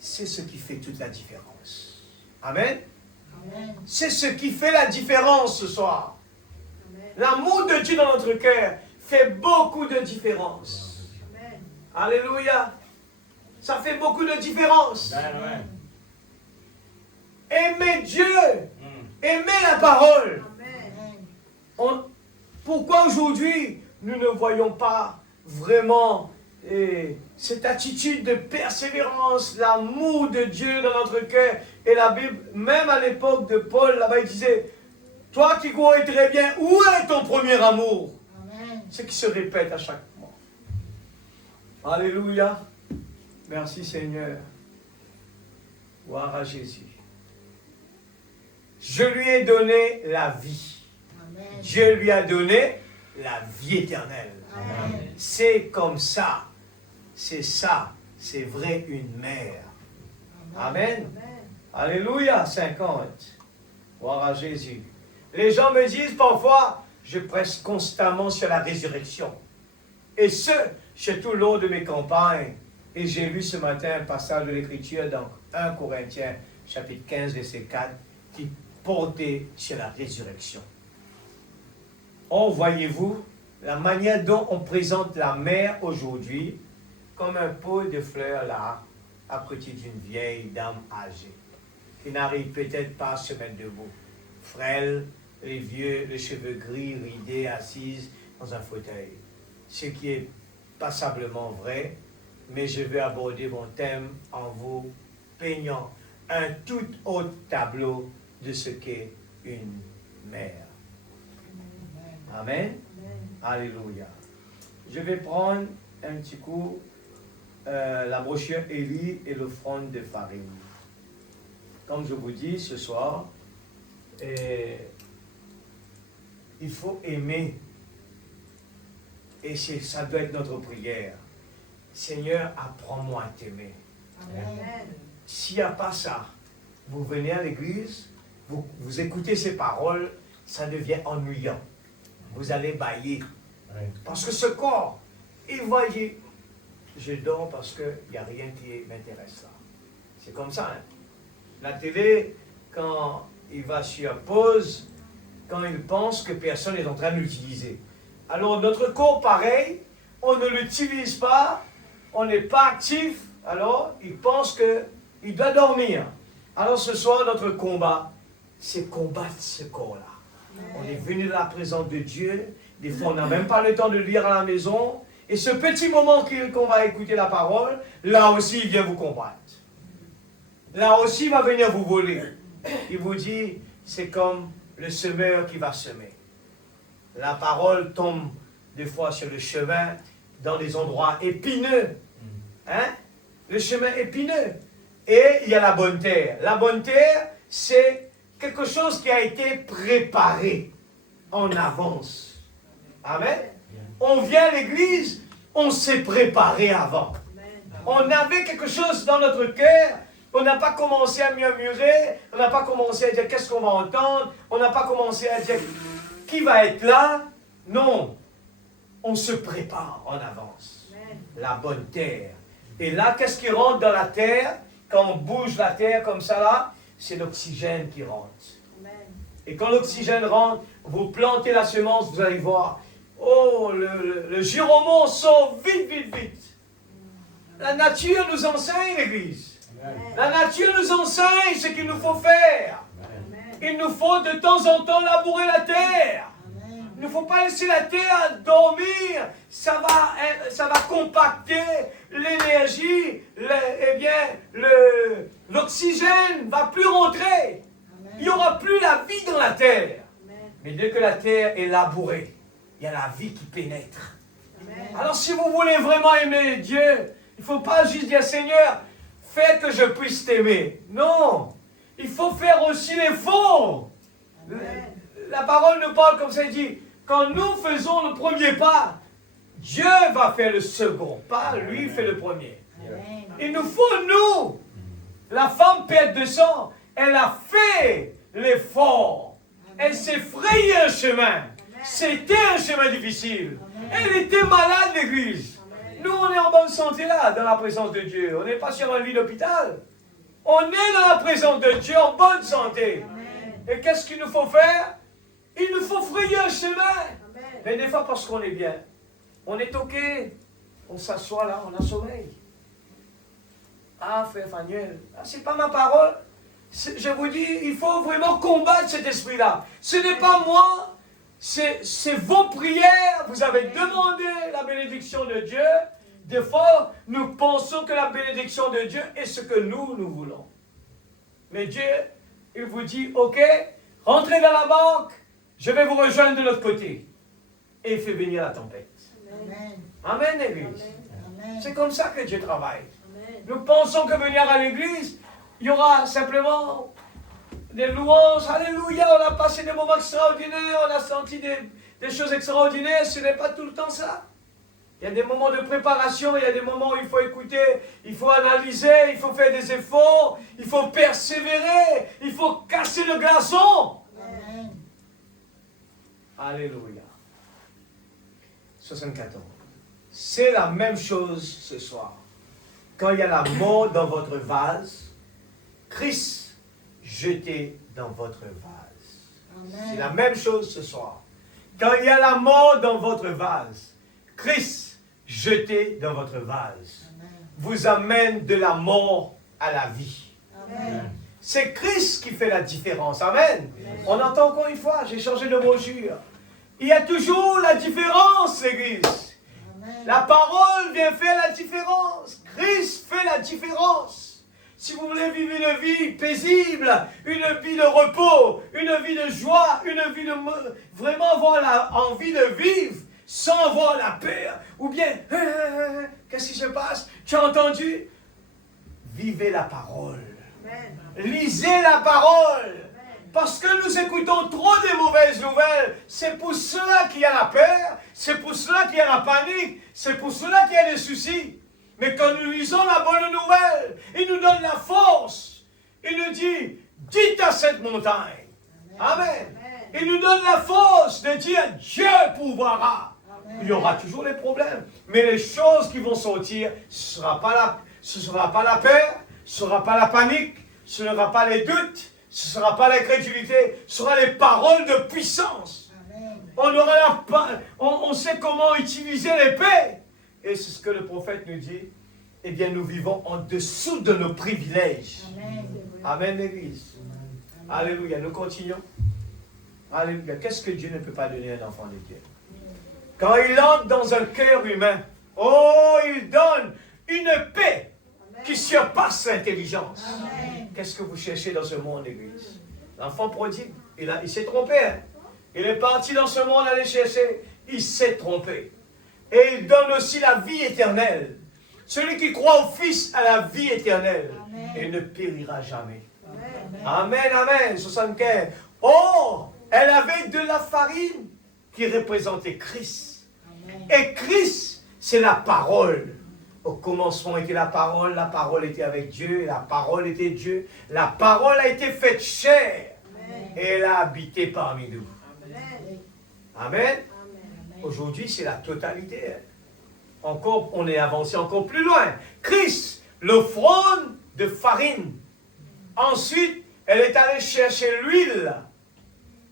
c'est ce qui fait toute la différence. Amen. Amen. C'est ce qui fait la différence ce soir. L'amour de Dieu dans notre cœur fait beaucoup de différence. Amen. Alléluia. Ça fait beaucoup de différence. Amen. Aimer Dieu, aimer la parole. Pourquoi aujourd'hui nous ne voyons pas vraiment cette attitude de persévérance, l'amour de Dieu dans notre cœur? Et la Bible, même à l'époque de Paul, là-bas, il disait, toi qui courais très bien, où est ton premier amour? Amen. Ce qui se répète à chaque moment. Alléluia. Merci Seigneur. Gloire à Jésus. Je lui ai donné la vie. Amen. Dieu lui a donné la vie éternelle. Amen. C'est comme ça. C'est ça. C'est vrai une mère. Amen. Amen. Alléluia. 50. Gloire à Jésus. Les gens me disent parfois, je prêche constamment sur la résurrection. Et ce, c'est tout le long de mes campagnes. Et j'ai lu ce matin un passage de l'Écriture dans 1 Corinthiens, chapitre 15, verset 4, qui portait sur la résurrection. Oh, voyez-vous, la manière dont on présente la mère aujourd'hui, comme un pot de fleurs là, à côté d'une vieille dame âgée, qui n'arrive peut-être pas à se mettre debout. Frêle, les cheveux gris, ridés, assise dans un fauteuil. Ce qui est passablement vrai, mais je vais aborder mon thème en vous peignant un tout autre tableau de ce qu'est une mère. Amen. Amen. Alléluia. Je vais prendre un petit coup la brochure Élie et l'offrande de farine. Comme je vous dis ce soir, il faut aimer. Et ça doit être notre prière. Seigneur, apprends-moi à t'aimer. S'il n'y a pas ça, vous venez à l'église, vous écoutez ces paroles, ça devient ennuyant. Vous allez bâiller. Parce que ce corps, il va dire, je dors parce qu'il n'y a rien qui m'intéresse là. C'est comme ça. Hein? La télé, quand il va sur pause, quand il pense que personne n'est en train de l'utiliser. Alors notre corps, pareil, on ne l'utilise pas, on n'est pas actif, alors il pense qu'il doit dormir. Alors ce soir, notre combat, c'est combattre ce corps-là. On est venu de la présence de Dieu, des fois on n'a même pas le temps de lire à la maison, et ce petit moment qu'on va écouter la parole, là aussi il vient vous combattre. Là aussi il va venir vous voler. Il vous dit, c'est comme le semeur qui va semer. La parole tombe des fois sur le chemin, dans des endroits épineux. Hein? Le chemin épineux. Et il y a la bonne terre. La bonne terre, c'est quelque chose qui a été préparé en avance. Amen. On vient à l'église, on s'est préparé avant. On avait quelque chose dans notre cœur. On n'a pas commencé à murmurer, on n'a pas commencé à dire qu'est-ce qu'on va entendre, on n'a pas commencé à dire qui va être là. Non, on se prépare en avance. Amen. La bonne terre. Et là, qu'est-ce qui rentre dans la terre? Quand on bouge la terre comme ça là, c'est l'oxygène qui rentre. Amen. Et quand l'oxygène rentre, vous plantez la semence, vous allez voir, oh, le giromon sort vite, vite, vite. La nature nous enseigne, l'Église. La nature nous enseigne ce qu'il nous faut faire. Amen. Il nous faut de temps en temps labourer la terre. Amen. Il ne faut pas laisser la terre dormir. Ça va compacter l'énergie. L'oxygène ne va plus rentrer. Il n'y aura plus la vie dans la terre. Mais dès que la terre est labourée, il y a la vie qui pénètre. Alors si vous voulez vraiment aimer Dieu, il ne faut pas juste dire Seigneur, fais que je puisse t'aimer. Non, il faut faire aussi l'effort. La parole nous parle comme ça, il dit, quand nous faisons le premier pas, Dieu va faire le second pas, lui fait le premier. Il nous faut, nous, la femme perte de sang, elle a fait l'effort. Elle s'est frayé un chemin. C'était un chemin difficile. Elle était malade, l'église. Nous, on est en bonne santé là, dans la présence de Dieu. On n'est pas sur un lit d'hôpital. On est dans la présence de Dieu en bonne santé. Et qu'est-ce qu'il nous faut faire? Il nous faut frayer un chemin. Mais des fois, parce qu'on est bien, on est OK. On s'assoit là, on a sommeil. Ah, frère Fanuel, c'est pas ma parole. Je vous dis, il faut vraiment combattre cet esprit-là. Ce n'est pas moi, c'est vos prières. Vous avez demandé la bénédiction de Dieu. Des fois, nous pensons que la bénédiction de Dieu est ce que nous voulons. Mais Dieu, il vous dit, OK, rentrez dans la banque, je vais vous rejoindre de l'autre côté. Et il fait venir la tempête. Amen. Amen, l'église. Amen. C'est comme ça que Dieu travaille. Nous pensons que venir à l'église, il y aura simplement des louanges. Alléluia, on a passé des moments extraordinaires, on a senti des choses extraordinaires. Ce n'est pas tout le temps ça. Il y a des moments de préparation, il y a des moments où il faut écouter, il faut analyser, il faut faire des efforts, il faut persévérer, il faut casser le glaçon. Amen. Alléluia. 74. C'est la même chose ce soir. Quand il y a la mort dans votre vase, Christ jeté dans votre vase. C'est la même chose ce soir. Quand il y a la mort dans votre vase, Christ jeté dans votre vase vous amène de la mort à la vie. Amen. C'est Christ qui fait la différence. Amen. On entend encore une fois, j'ai changé de brochure. Il y a toujours la différence, l'Église. La parole vient faire la différence. Christ fait la différence. Si vous voulez vivre une vie paisible, une vie de repos, une vie de joie, une vie de vraiment avoir envie de vivre sans avoir la peur, ou bien, qu'est-ce qui se passe? Tu as entendu? Vivez la parole. Amen. Lisez la parole. Parce que nous écoutons trop de mauvaises nouvelles. C'est pour cela qu'il y a la peur. C'est pour cela qu'il y a la panique. C'est pour cela qu'il y a des soucis. Mais quand nous lisons la bonne nouvelle, il nous donne la force. Il nous dit, dites à cette montagne. Amen. Il nous donne la force de dire, Dieu pourvoira. Il y aura toujours des problèmes. Mais les choses qui vont sortir, ce ne sera pas la peur, ce ne sera pas la panique, ce ne sera pas les doutes, ce ne sera pas l'incrédulité, ce sera les paroles de puissance. On sait comment utiliser l'épée. Et c'est ce que le prophète nous dit. Eh bien, nous vivons en dessous de nos privilèges. Amen. Amen, l'Église. Alléluia. Nous continuons. Alléluia. Qu'est-ce que Dieu ne peut pas donner à un enfant de Dieu? Quand il entre dans un cœur humain, oh, il donne une paix qui surpasse l'intelligence. Qu'est-ce que vous cherchez dans ce monde, l'Église? L'enfant prodigue, il s'est trompé. Hein? Il est parti dans ce monde aller chercher. Il s'est trompé. Et il donne aussi la vie éternelle. Celui qui croit au Fils a la vie éternelle. Amen. Et ne périra jamais. Amen, amen. 75. Oh, elle avait de la farine qui représentait Christ. Amen. Et Christ, c'est la parole. Au commencement était la parole était avec Dieu, la parole était Dieu. La parole a été faite chair. Amen. Et elle a habité parmi nous. Amen. Amen. Aujourd'hui, c'est la totalité. Hein. Encore, on est avancé encore plus loin. Christ, l'offrande de farine. Ensuite, elle est allée chercher l'huile.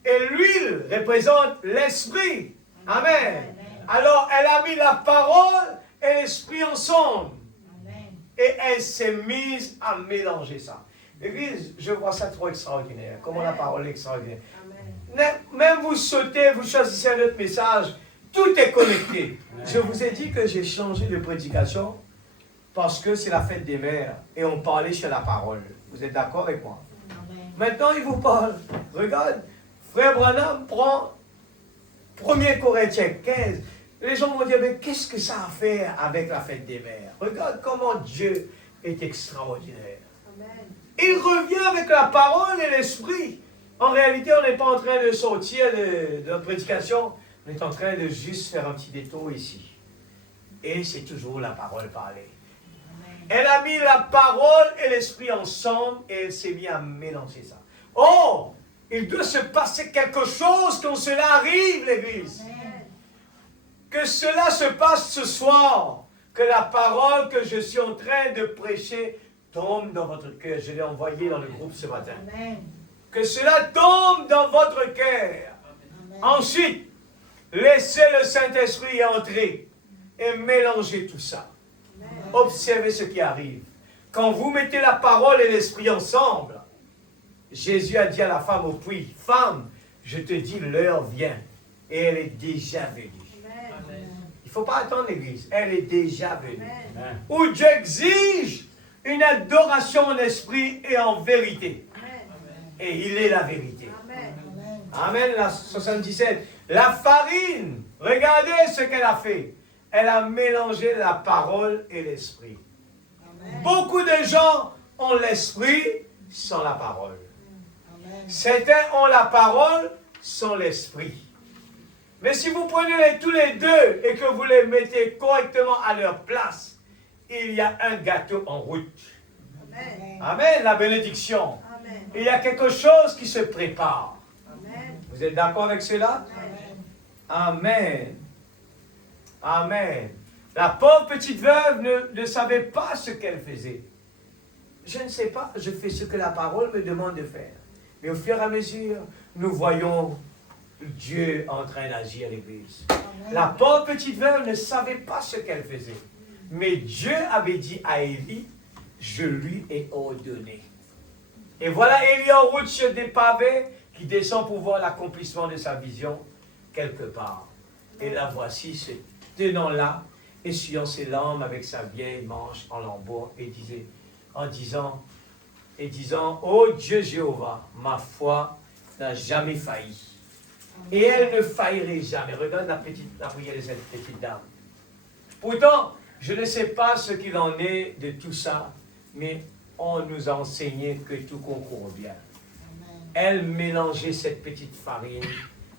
Et l'huile représente l'esprit. Amen. Alors, elle a mis la parole et l'esprit ensemble. Et elle s'est mise à mélanger ça. L'église, je vois ça trop extraordinaire. Comment la parole est extraordinaire. Même vous sautez, vous choisissez un autre message, tout est connecté. Je vous ai dit que j'ai changé de prédication parce que c'est la fête des mères et on parlait sur la parole. Vous êtes d'accord avec moi? Maintenant, il vous parle. Regarde, Frère Branham prend 1 Corinthiens 15. Les gens vont dire, mais qu'est-ce que ça a à faire avec la fête des mères? Regarde comment Dieu est extraordinaire. Amen. Il revient avec la parole et l'esprit. En réalité, on n'est pas en train de sortir de notre prédication, on est en train de juste faire un petit détour ici. Et c'est toujours la parole parlée. Elle a mis la parole et l'esprit ensemble et elle s'est mise à mélanger ça. Oh, il doit se passer quelque chose quand cela arrive, l'Église. Amen. Que cela se passe ce soir. Que la parole que je suis en train de prêcher tombe dans votre cœur. Je l'ai envoyé dans le groupe ce matin. Amen. Que cela tombe dans votre cœur. Amen. Ensuite, laissez le Saint-Esprit entrer et mélanger tout ça. Amen. Observez ce qui arrive. Quand vous mettez la parole et l'esprit ensemble, Jésus a dit à la femme au puits, « Femme, je te dis, l'heure vient. » Et elle est déjà venue. Amen. Il ne faut pas attendre l'Église. Elle est déjà venue. Amen. Où Dieu exige une adoration en esprit et en vérité. Amen. Et il est la vérité. Amen. Amen, la 77. La farine, regardez ce qu'elle a fait. Elle a mélangé la parole et l'esprit. Amen. Beaucoup de gens ont l'esprit sans la parole. Amen. Certains ont la parole sans l'esprit. Mais si vous prenez tous les deux et que vous les mettez correctement à leur place, il y a un gâteau en route. Amen. Amen, la bénédiction. Amen. Il y a quelque chose qui se prépare. Amen. Vous êtes d'accord avec cela? Amen. Amen. La pauvre petite veuve ne savait pas ce qu'elle faisait. Je ne sais pas, je fais ce que la parole me demande de faire. Mais au fur et à mesure, nous voyons Dieu en train d'agir à l'Église. La pauvre petite veuve ne savait pas ce qu'elle faisait. Mais Dieu avait dit à Élie, je lui ai ordonné. Et voilà Élie en route sur des pavés qui descend pour voir l'accomplissement de sa vision quelque part. Et la voici se tenant là, essuyant ses larmes avec sa vieille manche en lambeau et disant, ô Dieu Jéhovah, ma foi n'a jamais failli. Et elle ne faillirait jamais. Regarde la prière de cette petite dame. Pourtant, je ne sais pas ce qu'il en est de tout ça, mais on nous a enseigné que tout concourt bien. Elle mélangeait cette petite farine.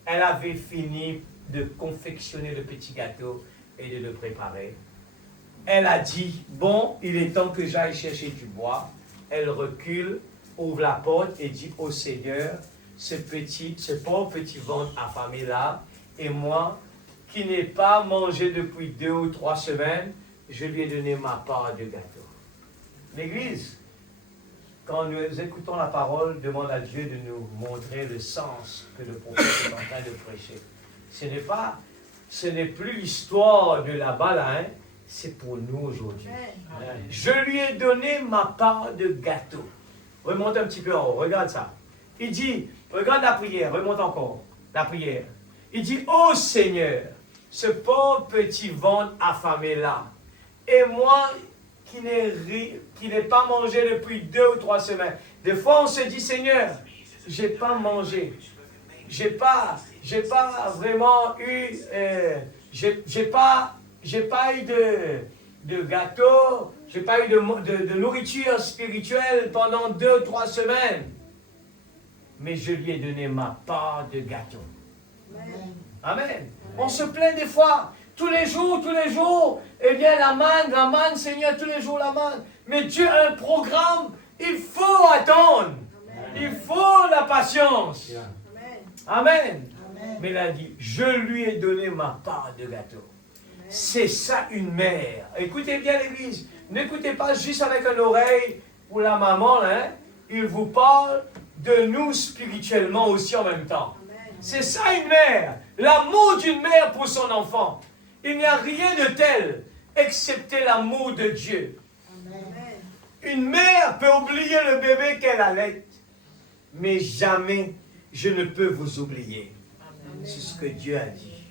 Elle avait fini de confectionner le petit gâteau et de le préparer. Elle a dit, bon, il est temps que j'aille chercher du bois. Elle recule, ouvre la porte et dit au Seigneur, ce pauvre petit ventre affamé là, et moi, qui n'ai pas mangé depuis 2 ou 3 semaines, je lui ai donné ma part de gâteau. L'Église, quand nous écoutons la parole, demande à Dieu de nous montrer le sens que le prophète est en train de prêcher. Ce n'est plus l'histoire de là-bas là, hein, c'est pour nous aujourd'hui. Je lui ai donné ma part de gâteau. Remonte un petit peu en haut, regarde ça. Il dit, regarde la prière, remonte encore, la prière. Il dit, ô Seigneur, ce pauvre petit ventre affamé là, et moi qui n'ai pas mangé depuis 2 ou 3 semaines. Des fois on se dit, Seigneur, j'ai pas mangé, j'ai pas vraiment eu, j'ai pas eu de gâteau, j'ai pas eu de nourriture spirituelle pendant 2 ou 3 semaines. Mais je lui ai donné ma part de gâteau. Amen. Amen. On se plaint des fois, tous les jours, eh bien la manne, Seigneur, tous les jours la manne. Mais Dieu a un programme, il faut attendre. Il faut la patience. Amen. Amen. Mais il a dit, je lui ai donné ma part de gâteau. C'est ça une mère. Écoutez bien l'Église. N'écoutez pas juste avec une oreille pour la maman, hein. Il vous parle de nous spirituellement aussi en même temps. C'est ça une mère. L'amour d'une mère pour son enfant. Il n'y a rien de tel excepté l'amour de Dieu. Amen. Une mère peut oublier le bébé qu'elle allait, mais jamais je ne peux vous oublier. C'est ce que Dieu a dit.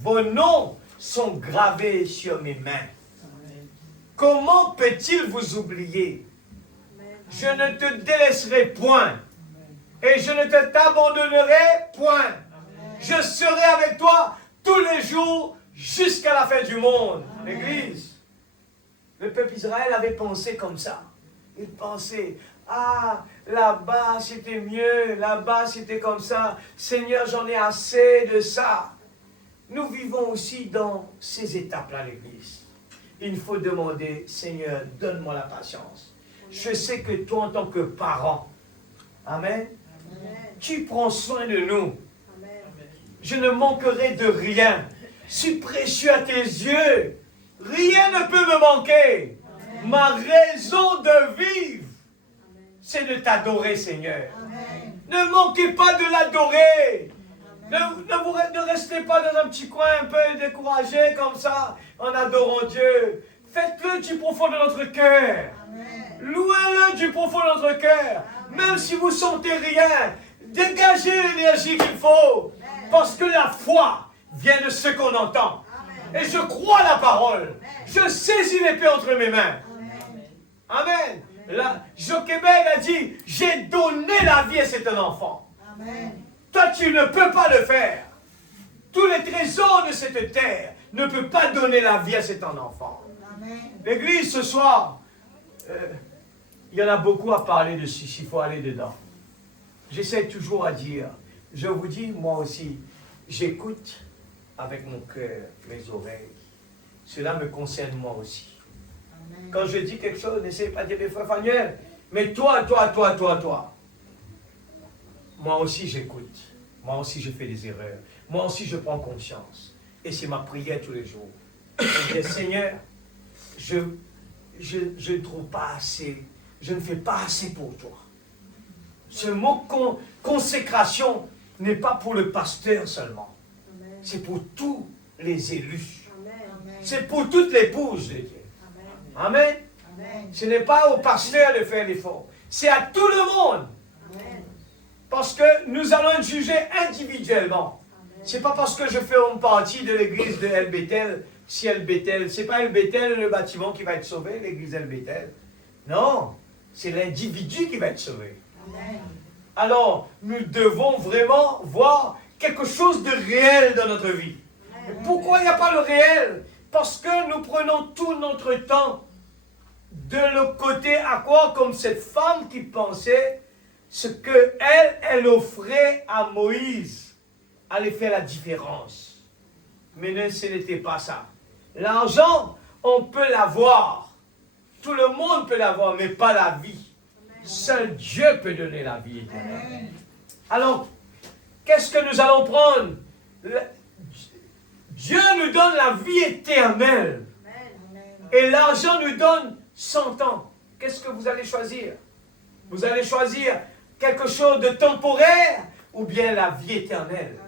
Vos noms sont gravés sur mes mains. Comment peut-il vous oublier? Je ne te délaisserai point. Et je ne t'abandonnerai point. Je serai avec toi tous les jours jusqu'à la fin du monde. L'Église. Le peuple Israël avait pensé comme ça. Il pensait, ah, là-bas c'était mieux, là-bas c'était comme ça. Seigneur, j'en ai assez de ça. Nous vivons aussi dans ces étapes-là, l'Église. Il faut demander, Seigneur, donne-moi la patience. Je sais que toi, en tant que parent, Amen, tu prends soin de nous. Je ne manquerai de rien. Je suis précieux à tes yeux. Rien ne peut me manquer. Ma raison de vivre, c'est de t'adorer, Seigneur. Ne manquez pas de l'adorer. Ne restez pas dans un petit coin un peu découragé comme ça en adorant Dieu. Faites-le du profond de notre cœur. Louez-le du profond de notre cœur. Même si vous ne sentez rien, dégagez l'énergie qu'il faut. Parce que la foi vient de ce qu'on entend. Et je crois la parole. Je saisis l'épée entre mes mains. Amen. Là, Jochebed a dit, j'ai donné la vie à cet enfant. Toi, tu ne peux pas le faire. Tous les trésors de cette terre ne peuvent pas donner la vie à cet enfant. L'église, ce soir, il y en a beaucoup à parler dessus, s'il faut aller dedans. J'essaie toujours à dire, je vous dis, moi aussi, j'écoute avec mon cœur, mes oreilles. Cela me concerne moi aussi. Amen. Quand je dis quelque chose, n'essayez pas de dire, mais frère Fanuel, mais toi. Moi aussi j'écoute. Moi aussi je fais des erreurs. Moi aussi je prends conscience. Et c'est ma prière tous les jours. Je dis, Seigneur, je ne trouve pas assez. Je ne fais pas assez pour toi. Ce mot consécration n'est pas pour le pasteur seulement. C'est pour tous les élus. C'est pour toutes les épouses de Dieu. Amen. Ce n'est pas au pasteur de faire l'effort. C'est à tout le monde. Parce que nous allons être jugés individuellement. Ce n'est pas parce que je fais une partie de l'église de El Bethel, si El Bethel, ce n'est pas El Bethel le bâtiment qui va être sauvé, l'église El Bethel. Non, c'est l'individu qui va être sauvé. Alors, nous devons vraiment voir quelque chose de réel dans notre vie. Et pourquoi il n'y a pas le réel? Parce que nous prenons tout notre temps de l'autre côté à quoi? Comme cette femme qui pensait ce qu'elle offrait à Moïse allait faire la différence. Mais non, ce n'était pas ça. L'argent, on peut l'avoir. Tout le monde peut l'avoir, mais pas la vie. Seul Dieu peut donner la vie éternelle. Alors, qu'est-ce que nous allons prendre? Dieu nous donne la vie éternelle. Et l'argent nous donne 100 ans. Qu'est-ce que vous allez choisir? Vous allez choisir quelque chose de temporaire ou bien la vie éternelle.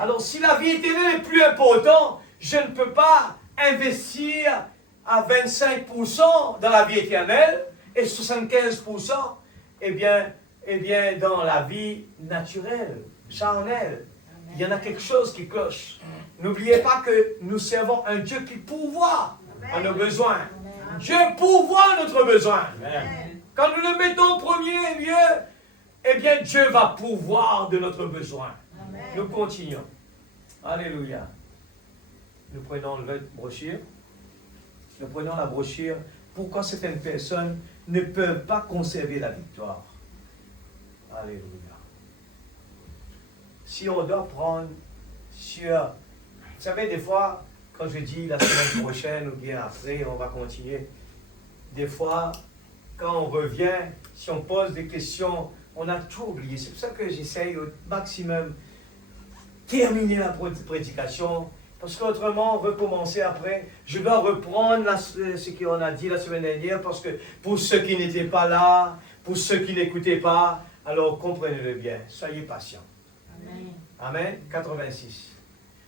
Alors, si la vie éternelle est plus importante, je ne peux pas investir à 25% dans la vie éternelle et 75% eh bien, dans la vie naturelle, charnelle. Il y en a quelque chose qui cloche. N'oubliez pas que nous servons un Dieu qui pourvoit à nos besoins. Dieu pourvoit à notre besoin. Quand nous le mettons en premier lieu, eh bien Dieu va pourvoir de notre besoin. Nous continuons. Alléluia. Nous prenons la brochure. Nous prenons la brochure. Pourquoi certaines personnes ne peuvent pas conserver la victoire? Alléluia. Si on doit prendre sur... Vous savez, des fois, quand je dis la semaine prochaine ou bien après, on va continuer. Des fois, quand on revient, si on pose des questions, on a tout oublié. C'est pour ça que j'essaye au maximum terminer la prédication. Parce qu'autrement, recommencer après, je dois reprendre ce qu'on a dit la semaine dernière, parce que pour ceux qui n'étaient pas là, pour ceux qui n'écoutaient pas, alors comprenez-le bien, soyez patients. Amen. Amen. 86.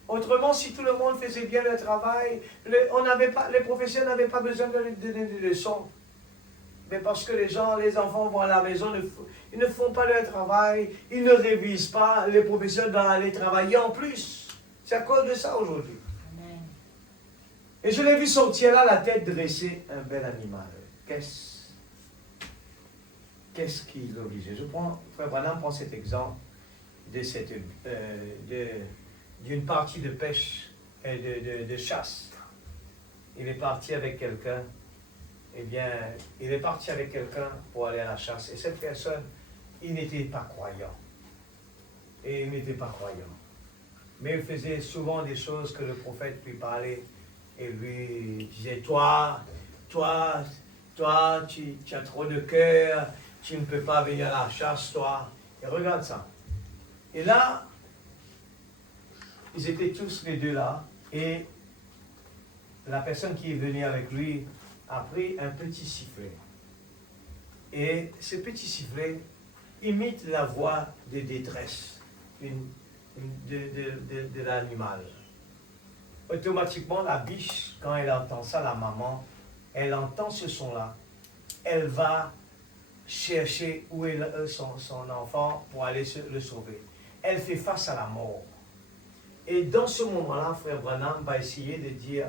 Autrement, si tout le monde faisait bien le travail, les professeurs n'avaient pas besoin de donner des leçons. Mais parce que les enfants vont à la maison, ils ne font pas leur travail, ils ne révisent pas, les professeurs doivent aller travailler en plus. C'est à cause de ça aujourd'hui. Et je l'ai vu sortir là, la tête dressée, un bel animal. Qu'est-ce qui l'obligeait? Frère Branham prend cet exemple d'une partie de pêche, de chasse. Il est parti avec quelqu'un. Eh bien, il est parti avec quelqu'un pour aller à la chasse. Et cette personne, il n'était pas croyant. Et il n'était pas croyant. Mais il faisait souvent des choses que le prophète lui parlait et lui disait, toi, tu as trop de cœur, tu ne peux pas venir à la chasse, toi. Et regarde ça. Et là, ils étaient tous les deux là, et la personne qui est venue avec lui a pris un petit sifflet. Et ce petit sifflet imite la voix de détresse de l'animal. Automatiquement, la biche, quand elle entend ça, la maman, elle entend ce son-là, elle va chercher où est son enfant pour aller le sauver. Elle fait face à la mort. Et dans ce moment-là, frère Branham va essayer de dire,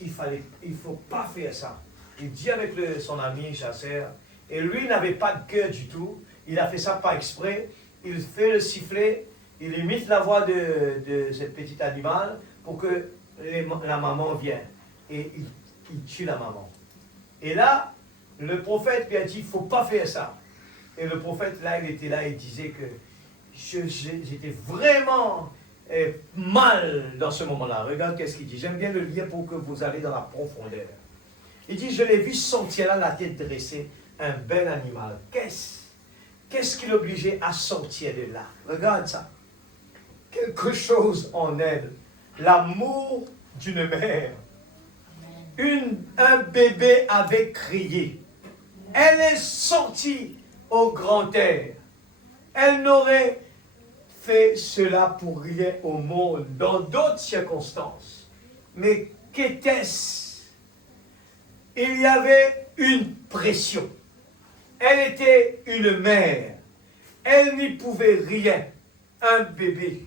il ne faut pas faire ça. Il dit avec son ami chasseur, et lui n'avait pas de cœur du tout, il a fait ça pas exprès, il fait le sifflet, il imite la voix de ce petit animal pour que la maman vienne. Et il tue la maman. Et là, le prophète lui a dit, il ne faut pas faire ça. Et le prophète, là, il était là, il disait que j'étais vraiment mal dans ce moment-là. Regarde qu'est-ce qu'il dit. J'aime bien le lire pour que vous allez dans la profondeur. Il dit, je l'ai vu sortir là, la tête dressée, un bel animal. Qu'est-ce qui l'obligeait à sortir de là? Regarde ça. Quelque chose en elle. L'amour d'une mère. Un bébé avait crié. Elle est sortie au grand air. Elle n'aurait fait cela pour rien au monde, dans d'autres circonstances. Mais qu'était-ce? Il y avait une pression. Elle était une mère. Elle n'y pouvait rien. Un bébé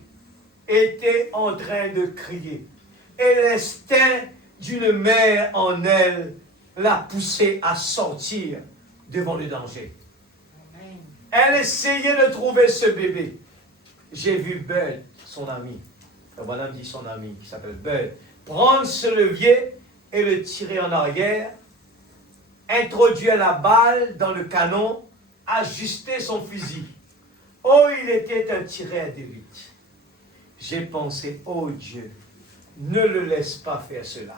était en train de crier. Et l'instinct d'une mère en elle l'a poussée à sortir devant le danger. Amen. Elle essayait de trouver ce bébé. J'ai vu Bud, son ami, Branham dit son ami, qui s'appelle Bud, prendre ce levier et le tirer en arrière, introduire la balle dans le canon, ajuster son fusil. Oh, il était un tireur d'élite. J'ai pensé, oh Dieu, ne le laisse pas faire cela.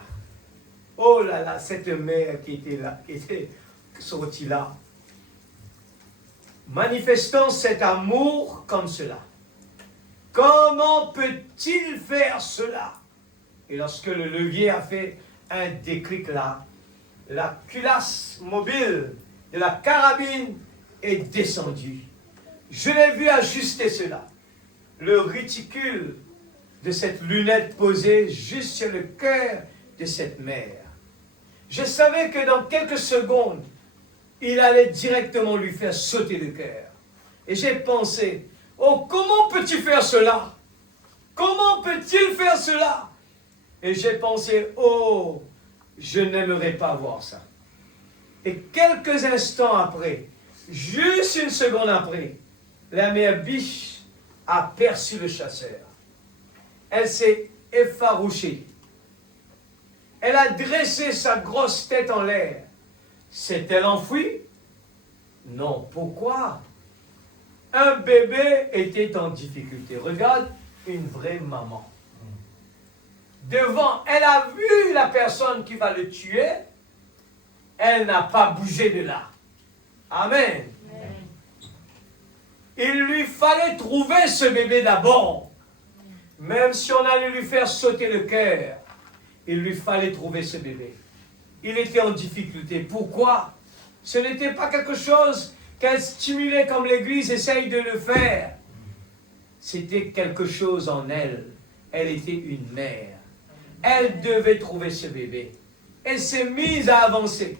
Oh là là, cette mère qui était là, qui était sortie là, manifestant cet amour comme cela. Comment peut-il faire cela? Et lorsque le levier a fait un déclic là, la culasse mobile de la carabine est descendue. Je l'ai vu ajuster cela. Le réticule de cette lunette posée juste sur le cœur de cette mère. Je savais que dans quelques secondes, il allait directement lui faire sauter le cœur. Et j'ai pensé, oh, comment peux-tu faire cela? Comment peut-il faire cela? Et j'ai pensé, oh, je n'aimerais pas voir ça. Et quelques instants après, juste une seconde après, la mère biche a perçu le chasseur. Elle s'est effarouchée. Elle a dressé sa grosse tête en l'air. S'est-elle enfuie? Non. Pourquoi? Un bébé était en difficulté. Regarde une vraie maman. Devant, elle a vu la personne qui va le tuer. Elle n'a pas bougé de là. Amen. Amen. Il lui fallait trouver ce bébé d'abord. Même si on allait lui faire sauter le cœur, il lui fallait trouver ce bébé. Il était en difficulté. Pourquoi? Ce n'était pas quelque chose qu'elle stimulait comme l'Église essaye de le faire. C'était quelque chose en elle. Elle était une mère. Elle devait trouver ce bébé. Elle s'est mise à avancer.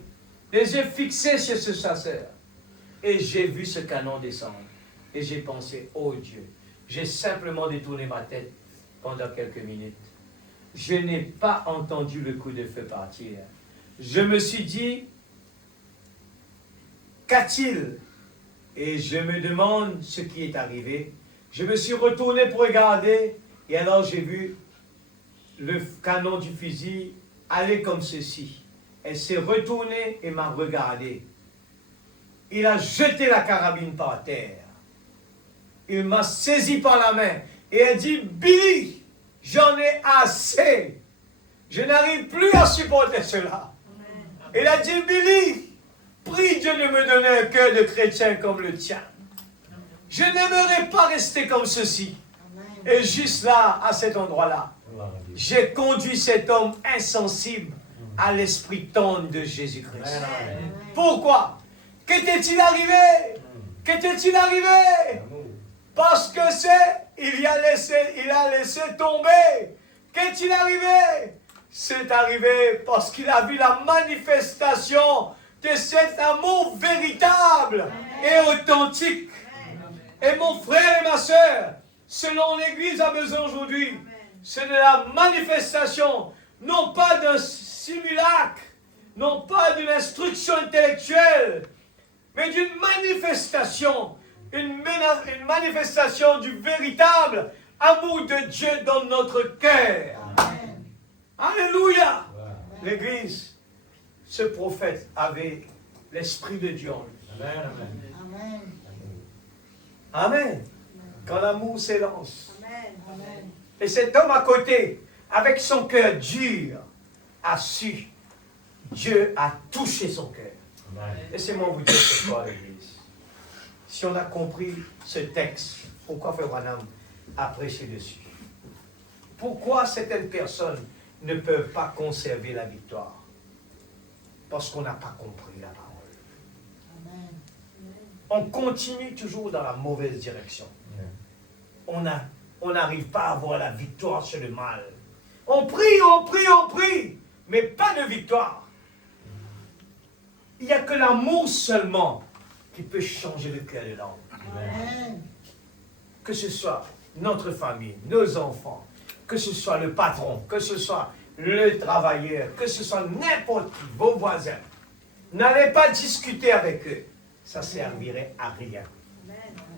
les yeux fixés sur ce chasseur. Et j'ai vu ce canon descendre. Et j'ai pensé, oh Dieu, j'ai simplement détourné ma tête pendant quelques minutes. Je n'ai pas entendu le coup de feu partir. Je me suis dit, qu'a-t-il? Et je me demande ce qui est arrivé. Je me suis retourné pour regarder, et alors j'ai vu le canon du fusil aller comme ceci. Elle s'est retournée et m'a regardé. Il a jeté la carabine par terre. Il m'a saisi par la main et a dit, Billy, j'en ai assez. Je n'arrive plus à supporter cela. Il a dit, Billy, prie Dieu de me donner un cœur de chrétien comme le tien. Je n'aimerais pas rester comme ceci. Et juste là, à cet endroit-là, j'ai conduit cet homme insensible à l'esprit tendre de Jésus-Christ. Pourquoi? Qu'était-il arrivé? Qu'était-il arrivé? Parce que il a laissé tomber. Qu'est-il arrivé? C'est arrivé parce qu'il a vu la manifestation de cet amour véritable et authentique. Et mon frère et ma soeur, selon l'Église a besoin aujourd'hui, c'est de la manifestation, non pas d'un simulacre, non pas d'une instruction intellectuelle, mais d'une manifestation, une manifestation du véritable amour de Dieu dans notre cœur. Alléluia! L'Église, ce prophète avait l'Esprit de Dieu en lui. Amen. Amen. Amen. Quand l'amour s'élance. Amen. Et cet homme à côté, avec son cœur dur, a su. Dieu a touché son cœur. Laissez-moi vous dire ce soir, l'Église. Si on a compris ce texte, pourquoi Frère Branham a prêché dessus? Pourquoi certaines personnes ne peuvent pas conserver la victoire? Parce qu'on n'a pas compris la parole. Amen. On continue toujours dans la mauvaise direction. On n'arrive pas à avoir la victoire sur le mal. On prie, mais pas de victoire. Il n'y a que l'amour seulement qui peut changer le cœur de l'homme. Amen. Que ce soit notre famille, nos enfants, que ce soit le patron, que ce soit le travailleur, que ce soit n'importe qui, vos voisins. N'allez pas discuter avec eux. Ça servirait à rien.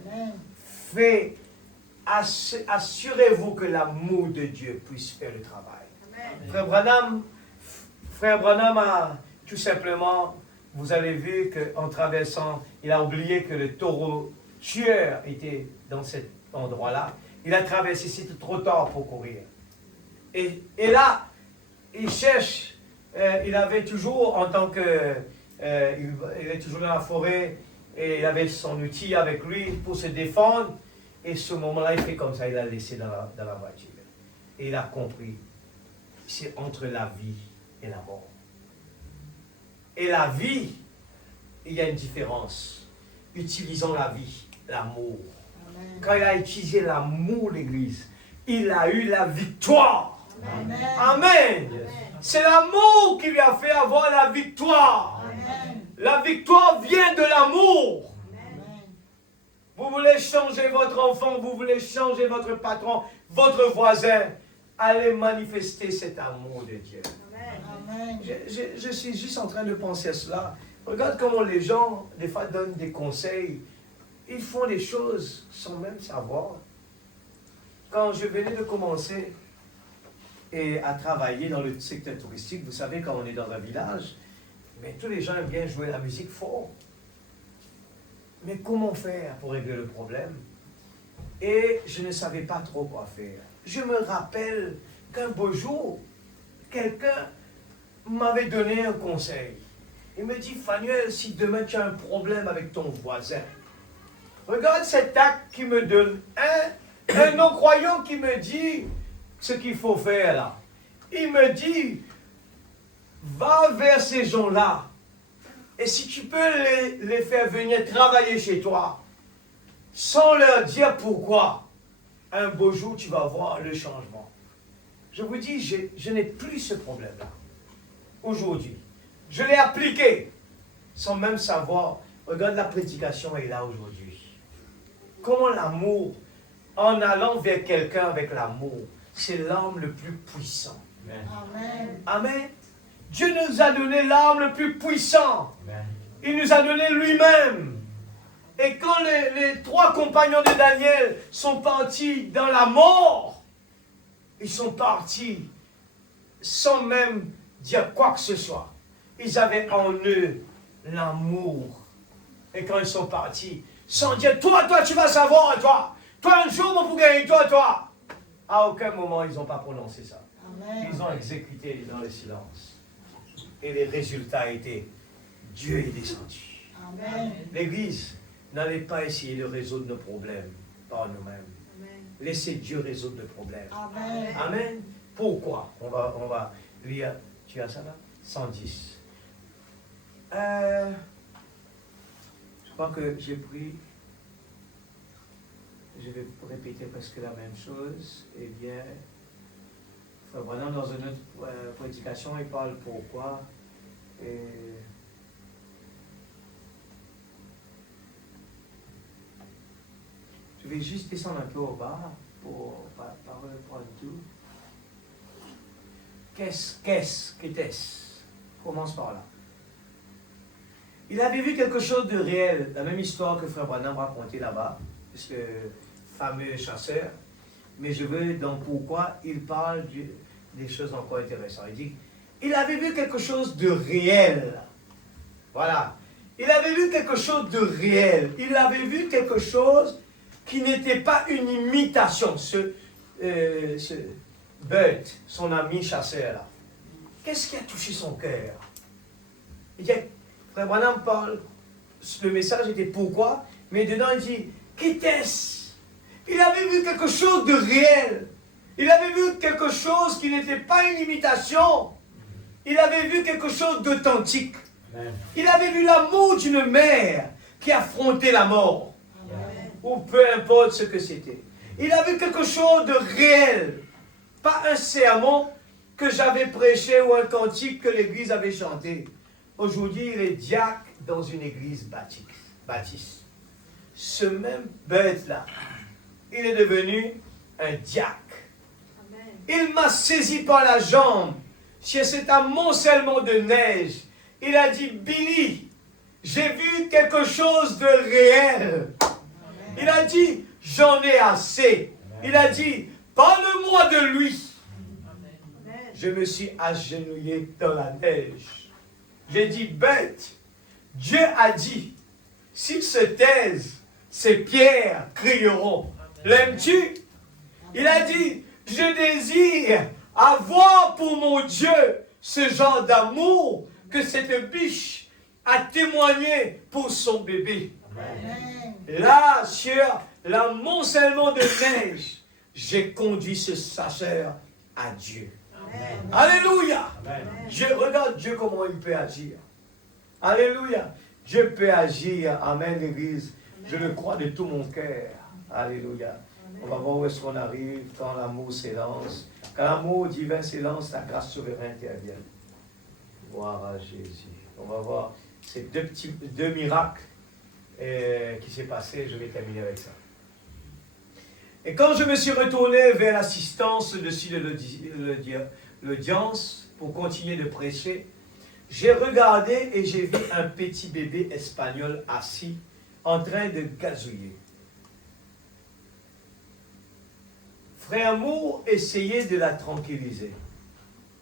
Amen. Assurez-vous que l'amour de Dieu puisse faire le travail. Amen. Frère Branham a tout simplement, vous avez vu qu'en traversant, il a oublié que le taureau tueur était dans cet endroit-là. Il a traversé, c'était trop tard pour courir. Et là, il cherche, il avait toujours, en tant que, il est toujours dans la forêt, et il avait son outil avec lui pour se défendre. Et ce moment-là, il fait comme ça, il l'a laissé dans la voiture. Et il a compris, c'est entre la vie et la mort. Et la vie, il y a une différence. Utilisons la vie, l'amour. Amen. Quand il a utilisé l'amour, l'Église, il a eu la victoire. Amen. Amen. C'est l'amour qui lui a fait avoir la victoire. Amen. La victoire vient de l'amour. Amen. Vous voulez changer votre enfant, vous voulez changer votre patron, votre voisin, allez manifester cet amour de Dieu. Amen. Je suis juste en train de penser à cela. Regarde comment les gens, des fois, donnent des conseils. Ils font des choses sans même savoir. Quand je venais de commencer à travailler dans le secteur touristique, vous savez, quand on est dans un village, mais tous les gens aiment bien jouer la musique fort. Mais comment faire pour régler le problème? Et je ne savais pas trop quoi faire. Je me rappelle qu'un beau jour, quelqu'un m'avait donné un conseil. Il me dit, Fanuel, si demain tu as un problème avec ton voisin, regarde cet acte qui me donne un non-croyant qui me dit ce qu'il faut faire là. Il me dit, va vers ces gens-là. Et si tu peux les faire venir travailler chez toi, sans leur dire pourquoi, un beau jour tu vas voir le changement. Je vous dis, je n'ai plus ce problème-là. Aujourd'hui, je l'ai appliqué. sans même savoir. Regarde, la prédication est là aujourd'hui. Comment l'amour, en allant vers quelqu'un avec l'amour, c'est l'arme le plus puissant. Amen. Amen. Dieu nous a donné l'arme le plus puissant. Amen. Il nous a donné lui-même. Et quand les 3 compagnons de Daniel sont partis dans la mort, ils sont partis sans même dire quoi que ce soit. Ils avaient en eux l'amour. Et quand ils sont partis, sans dire, toi, tu vas savoir, toi, un jour, on peut gagner, toi. À aucun moment, ils n'ont pas prononcé ça. Amen. Ils ont exécuté dans le silence. Et les résultats étaient, Dieu est descendu. Amen. L'Église, n'allez pas essayer de résoudre nos problèmes par nous-mêmes. Laissez Dieu résoudre nos problèmes. Amen. Amen. Pourquoi? On va lire, tu as ça là? 110. Je crois que j'ai pris, je vais répéter presque la même chose. Eh bien, Frère Branham, dans une autre prédication, il parle pourquoi. Et je vais juste descendre un peu au bas pour reprendre tout. Qu'était-ce? Commence par là. Il avait vu quelque chose de réel, la même histoire que Frère Branham racontait là-bas, ce fameux chasseur. Mais je veux donc pourquoi il parle des choses encore intéressantes. Il dit, il avait vu quelque chose de réel. Voilà. Il avait vu quelque chose de réel. Il avait vu quelque chose qui n'était pas une imitation. Ce Bert, son ami chasseur là. Qu'est-ce qui a touché son cœur? Il dit, Frère Branham parle, le message était pourquoi, mais dedans il dit, qu'était-ce? Il avait vu quelque chose de réel. Il avait vu quelque chose qui n'était pas une imitation. Il avait vu quelque chose d'authentique. Il avait vu l'amour d'une mère qui affrontait la mort. Amen. Ou peu importe ce que c'était. Il a vu quelque chose de réel. Pas un sermon que j'avais prêché ou un cantique que l'église avait chanté. Aujourd'hui, il est diacre dans une église baptiste. Ce même bête-là, il est devenu un diacre. Il m'a saisi par la jambe. Chez cet amoncellement de neige, il a dit, Billy, j'ai vu quelque chose de réel. Il a dit, j'en ai assez. Il a dit, parle-moi de lui. Je me suis agenouillé dans la neige. J'ai dit, bête, Dieu a dit, s'ils se taisent, ces pierres crieront. L'aimes-tu? Il a dit, je désire avoir pour mon Dieu ce genre d'amour que cette biche a témoigné pour son bébé. Amen. Là, sur l'amoncellement de neige, j'ai conduit ce chasseur à Dieu. Amen. Alléluia! Amen. Je regarde Dieu comment il peut agir. Alléluia! Dieu peut agir. Amen, l'Église. Je le crois de tout mon cœur. Alléluia. On va voir où est-ce qu'on arrive quand l'amour s'élance. Quand l'amour divin s'élance, la grâce souveraine intervient. Gloire à Jésus. On va voir ces deux miracles qui s'est passé. Je vais terminer avec ça. Et quand je me suis retourné vers l'assistance dessus de l'audience pour continuer de prêcher, j'ai regardé et j'ai vu un petit bébé espagnol assis en train de gazouiller. Frère Moore essayait de la tranquilliser,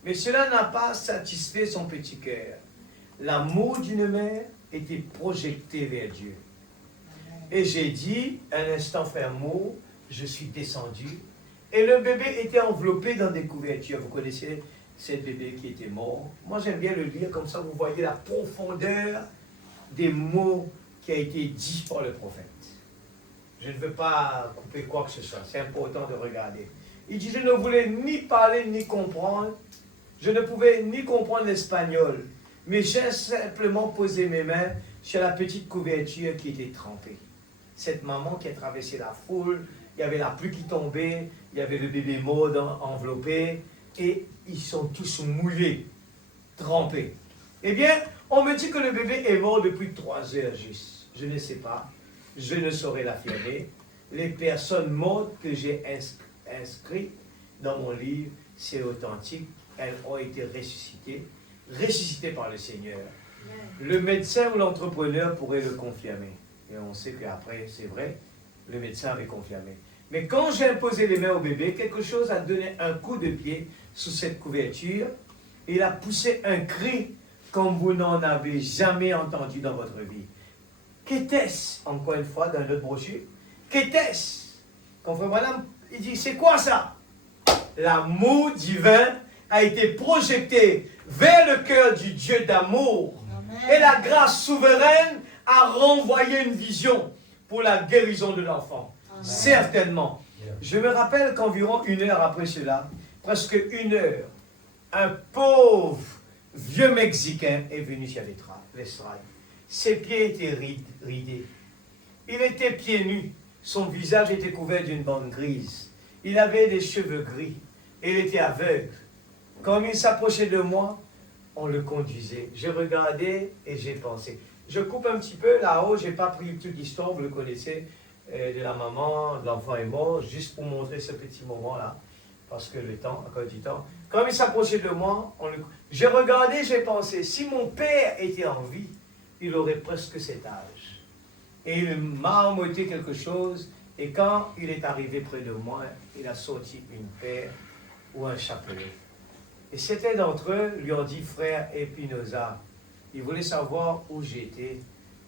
mais cela n'a pas satisfait son petit cœur. L'amour d'une mère était projeté vers Dieu. Et j'ai dit, un instant, Frère Moore, je suis descendu, et le bébé était enveloppé dans des couvertures. Vous connaissez ce bébé qui était mort. Moi, j'aime bien le lire, comme ça vous voyez la profondeur des mots qui a été dit par le prophète. Je ne veux pas couper quoi que ce soit, c'est important de regarder. Il dit, je ne voulais ni parler ni comprendre, je ne pouvais ni comprendre l'espagnol, mais j'ai simplement posé mes mains sur la petite couverture qui était trempée. Cette maman qui a traversé la foule, il y avait la pluie qui tombait, il y avait le bébé mort enveloppé, et ils sont tous mouillés, trempés. Eh bien, On me dit que le bébé est mort depuis 3 heures juste. Je ne sais pas. Je ne saurais l'affirmer. Les personnes mortes que j'ai inscrites dans mon livre, c'est authentique. Elles ont été ressuscitées par le Seigneur. Le médecin ou l'entrepreneur pourrait le confirmer. Et on sait qu'après, c'est vrai, le médecin avait confirmé. Mais quand j'ai imposé les mains au bébé, quelque chose a donné un coup de pied sous cette couverture. Il a poussé un cri comme vous n'en avez jamais entendu dans votre vie. Qu'était-ce, encore une fois, dans notre brochure? Qu'était-ce? Quand Frère Branham, il dit, c'est quoi ça? L'amour divin a été projeté vers le cœur du Dieu d'amour. Et la grâce souveraine a renvoyé une vision pour la guérison de l'enfant. Certainement. Je me rappelle qu'environ 1 heure après cela, presque 1 heure, un pauvre vieux Mexicain est venu sur l'estrade. Ses pieds étaient ridés. Il était pieds nus. Son visage était couvert d'une bande grise. Il avait des cheveux gris. Il était aveugle. Comme il s'approchait de moi, on le conduisait. J'ai regardé et j'ai pensé. Je coupe un petit peu là-haut, je n'ai pas pris toute l'histoire, vous le connaissez, de la maman, de l'enfant est mort, juste pour montrer ce petit moment-là, parce que le temps, à cause du temps. Comme il s'approchait de moi, j'ai regardé, j'ai pensé, si mon père était en vie, il aurait presque cet âge. Et il m'a emmoté quelque chose, et quand il est arrivé près de moi, il a sorti une paire ou un chapelet. Et certains d'entre eux lui ont dit, frère Espinosa, il voulait savoir où j'étais,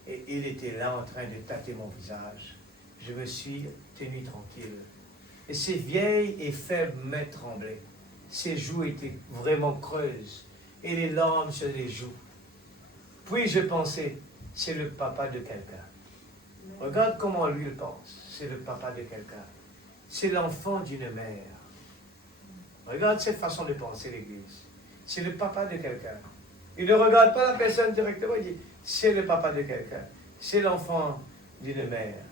et il était là en train de tâter mon visage. Je me suis tenu tranquille. Et ses vieilles et faibles mains tremblaient. Ses joues étaient vraiment creuses, et les larmes sur les joues. Puis je pensais, c'est le papa de quelqu'un. Regarde comment lui il pense. C'est le papa de quelqu'un. C'est l'enfant d'une mère. Regarde cette façon de penser l'Église. C'est le papa de quelqu'un. Il ne regarde pas la personne directement, il dit, c'est le papa de quelqu'un. C'est l'enfant d'une mère.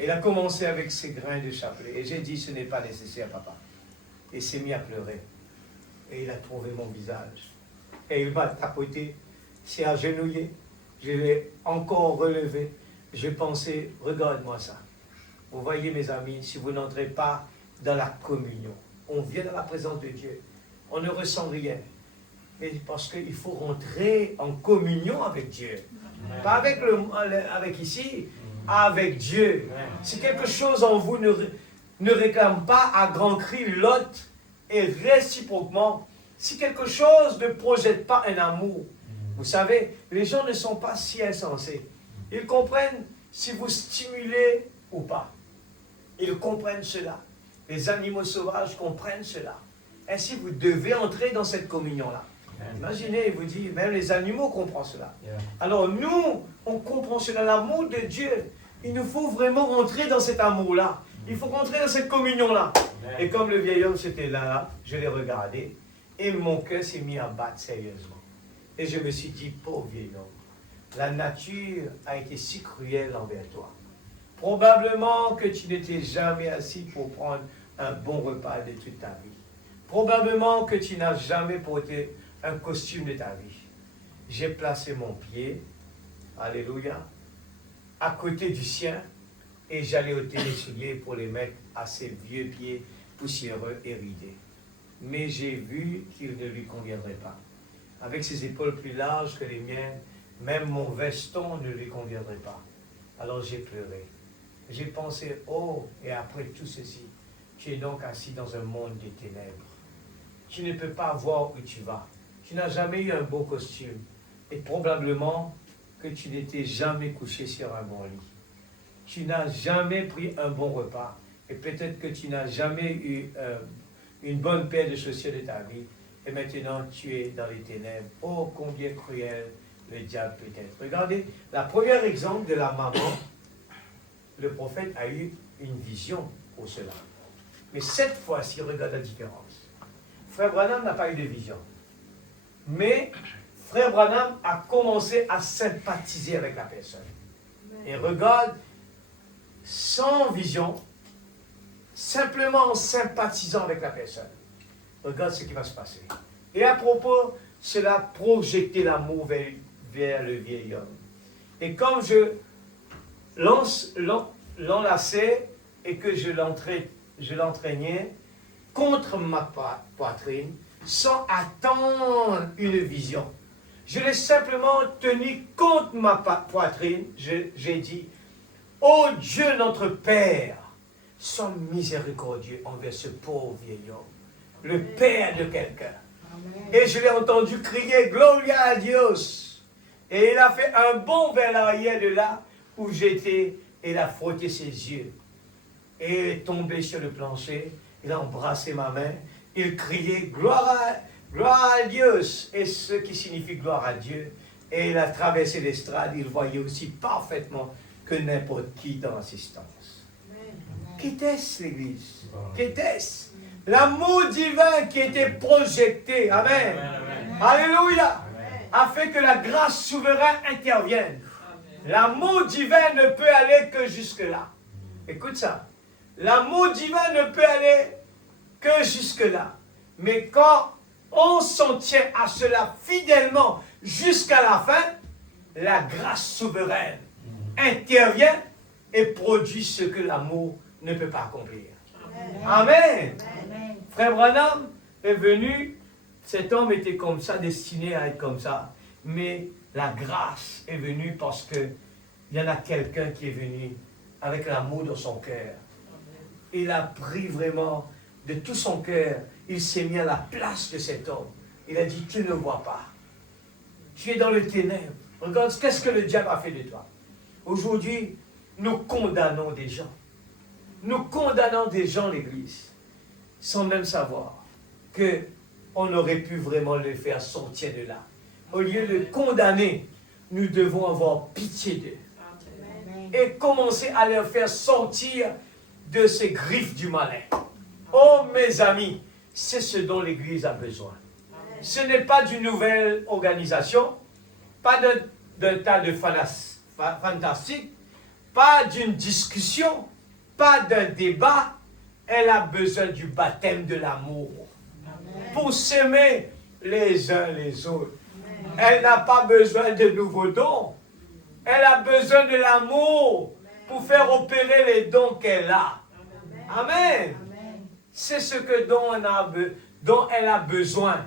Il a commencé avec ses grains de chapelet. Et j'ai dit, ce n'est pas nécessaire, papa. Et il s'est mis à pleurer. Et il a trouvé mon visage. Et il m'a tapoté, s'est agenouillé. Je l'ai encore relevé. J'ai pensé, regarde-moi ça. Vous voyez, mes amis, si vous n'entrez pas dans la communion, on vient dans la présence de Dieu, on ne ressent rien. Mais parce qu'il faut rentrer en communion avec Dieu. Pas avec ici, avec Dieu. Si quelque chose en vous ne réclame pas à grand cri l'autre, et réciproquement, si quelque chose ne projette pas un amour, vous savez, les gens ne sont pas si insensés. Ils comprennent si vous stimulez ou pas. Ils comprennent cela. Les animaux sauvages comprennent cela. Ainsi, vous devez entrer dans cette communion-là. Imaginez, il vous dit, même les animaux comprennent cela. Alors nous, on comprend cela, l'amour de Dieu. Il nous faut vraiment rentrer dans cet amour-là. Il faut rentrer dans cette communion-là. Et comme le vieil homme, c'était là, je l'ai regardé, et mon cœur s'est mis à battre sérieusement. Et je me suis dit, pauvre vieil homme, la nature a été si cruelle envers toi. Probablement que tu n'étais jamais assis pour prendre un bon repas de toute ta vie. Probablement que tu n'as jamais porté un costume de ta vie. J'ai placé mon pied, alléluia, à côté du sien, et j'allais ôter les souliers pour les mettre à ses vieux pieds poussiéreux et ridés. Mais j'ai vu qu'il ne lui conviendrait pas. Avec ses épaules plus larges que les miennes, même mon veston ne lui conviendrait pas. Alors j'ai pleuré. J'ai pensé, oh, et après tout ceci, tu es donc assis dans un monde des ténèbres. Tu ne peux pas voir où tu vas. Tu n'as jamais eu un beau costume. Et probablement que tu n'étais jamais couché sur un bon lit. Tu n'as jamais pris un bon repas. Et peut-être que tu n'as jamais eu une bonne paire de chaussures de ta vie. Et maintenant, tu es dans les ténèbres. Oh, combien cruel le diable peut être. Regardez, la première exemple de la maman, le prophète a eu une vision pour cela. Mais cette fois-ci, regarde la différence. Frère Branham n'a pas eu de vision. Mais Frère Branham a commencé à sympathiser avec la personne. Et regarde, sans vision, simplement en sympathisant avec la personne. Regarde ce qui va se passer. Et à propos, cela a projeté l'amour vers le vieil homme. Et comme je l'enlaçais et que je l'entraînais contre ma poitrine, sans attendre une vision. Je l'ai simplement tenu contre ma poitrine. J'ai dit, ô Dieu notre Père, sois miséricordieux envers ce pauvre vieil homme, le père de quelqu'un. Et je l'ai entendu crier, Gloria a Dios. Et il a fait un bond vers l'arrière de là où j'étais, et il a frotté ses yeux. Et il est tombé sur le plancher, il a embrassé ma main, il criait, gloire à Dios, et ce qui signifie gloire à Dieu. Et il a traversé l'estrade, il voyait aussi parfaitement que n'importe qui dans l'assistance. Qu'était-ce l'Église? Qu'était-ce? L'amour divin qui était projeté, amen. Alléluia, a fait que la grâce souveraine intervienne. L'amour divin ne peut aller que jusque-là. Écoute ça. L'amour divin ne peut aller que jusque-là. Mais quand on s'en tient à cela fidèlement jusqu'à la fin, la grâce souveraine intervient et produit ce que l'amour ne peut pas accomplir. Amen. Amen. Frère Branham est venu, cet homme était comme ça, destiné à être comme ça, mais la grâce est venue parce que il y en a quelqu'un qui est venu avec l'amour dans son cœur. Il a pris vraiment de tout son cœur, il s'est mis à la place de cet homme. Il a dit, tu ne vois pas. Tu es dans le ténèbre. Regarde, qu'est-ce que le diable a fait de toi? Aujourd'hui, nous condamnons des gens. Nous condamnons des gens, l'Église, sans même savoir qu'on aurait pu vraiment le faire sortir de là. Au lieu de condamner, nous devons avoir pitié d'eux. Et commencer à les faire sortir de ces griffes du malin. Oh mes amis, c'est ce dont l'Église a besoin. Ce n'est pas d'une nouvelle organisation, pas d'un tas de fantastiques, pas d'une discussion, pas d'un débat. Elle a besoin du baptême de l'amour pour s'aimer les uns les autres. Elle n'a pas besoin de nouveaux dons. Elle a besoin de l'amour pour faire opérer les dons qu'elle a. Amen. C'est ce que dont elle a besoin.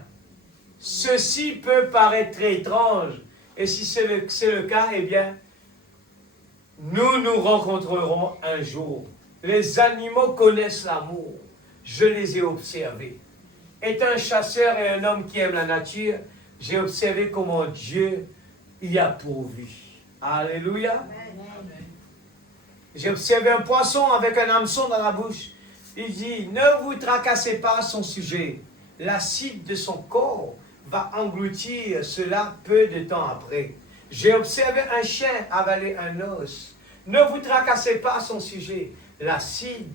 Ceci peut paraître étrange. Et si c'est le cas, eh bien, nous nous rencontrerons un jour. Les animaux connaissent l'amour. Je les ai observés. Étant un chasseur et un homme qui aime la nature, j'ai observé comment Dieu y a pourvu. Alléluia. J'ai observé un poisson avec un hameçon dans la bouche. Il dit, ne vous tracassez pas à son sujet. L'acide de son corps va engloutir cela peu de temps après. J'ai observé un chien avaler un os. Ne vous tracassez pas à son sujet. L'acide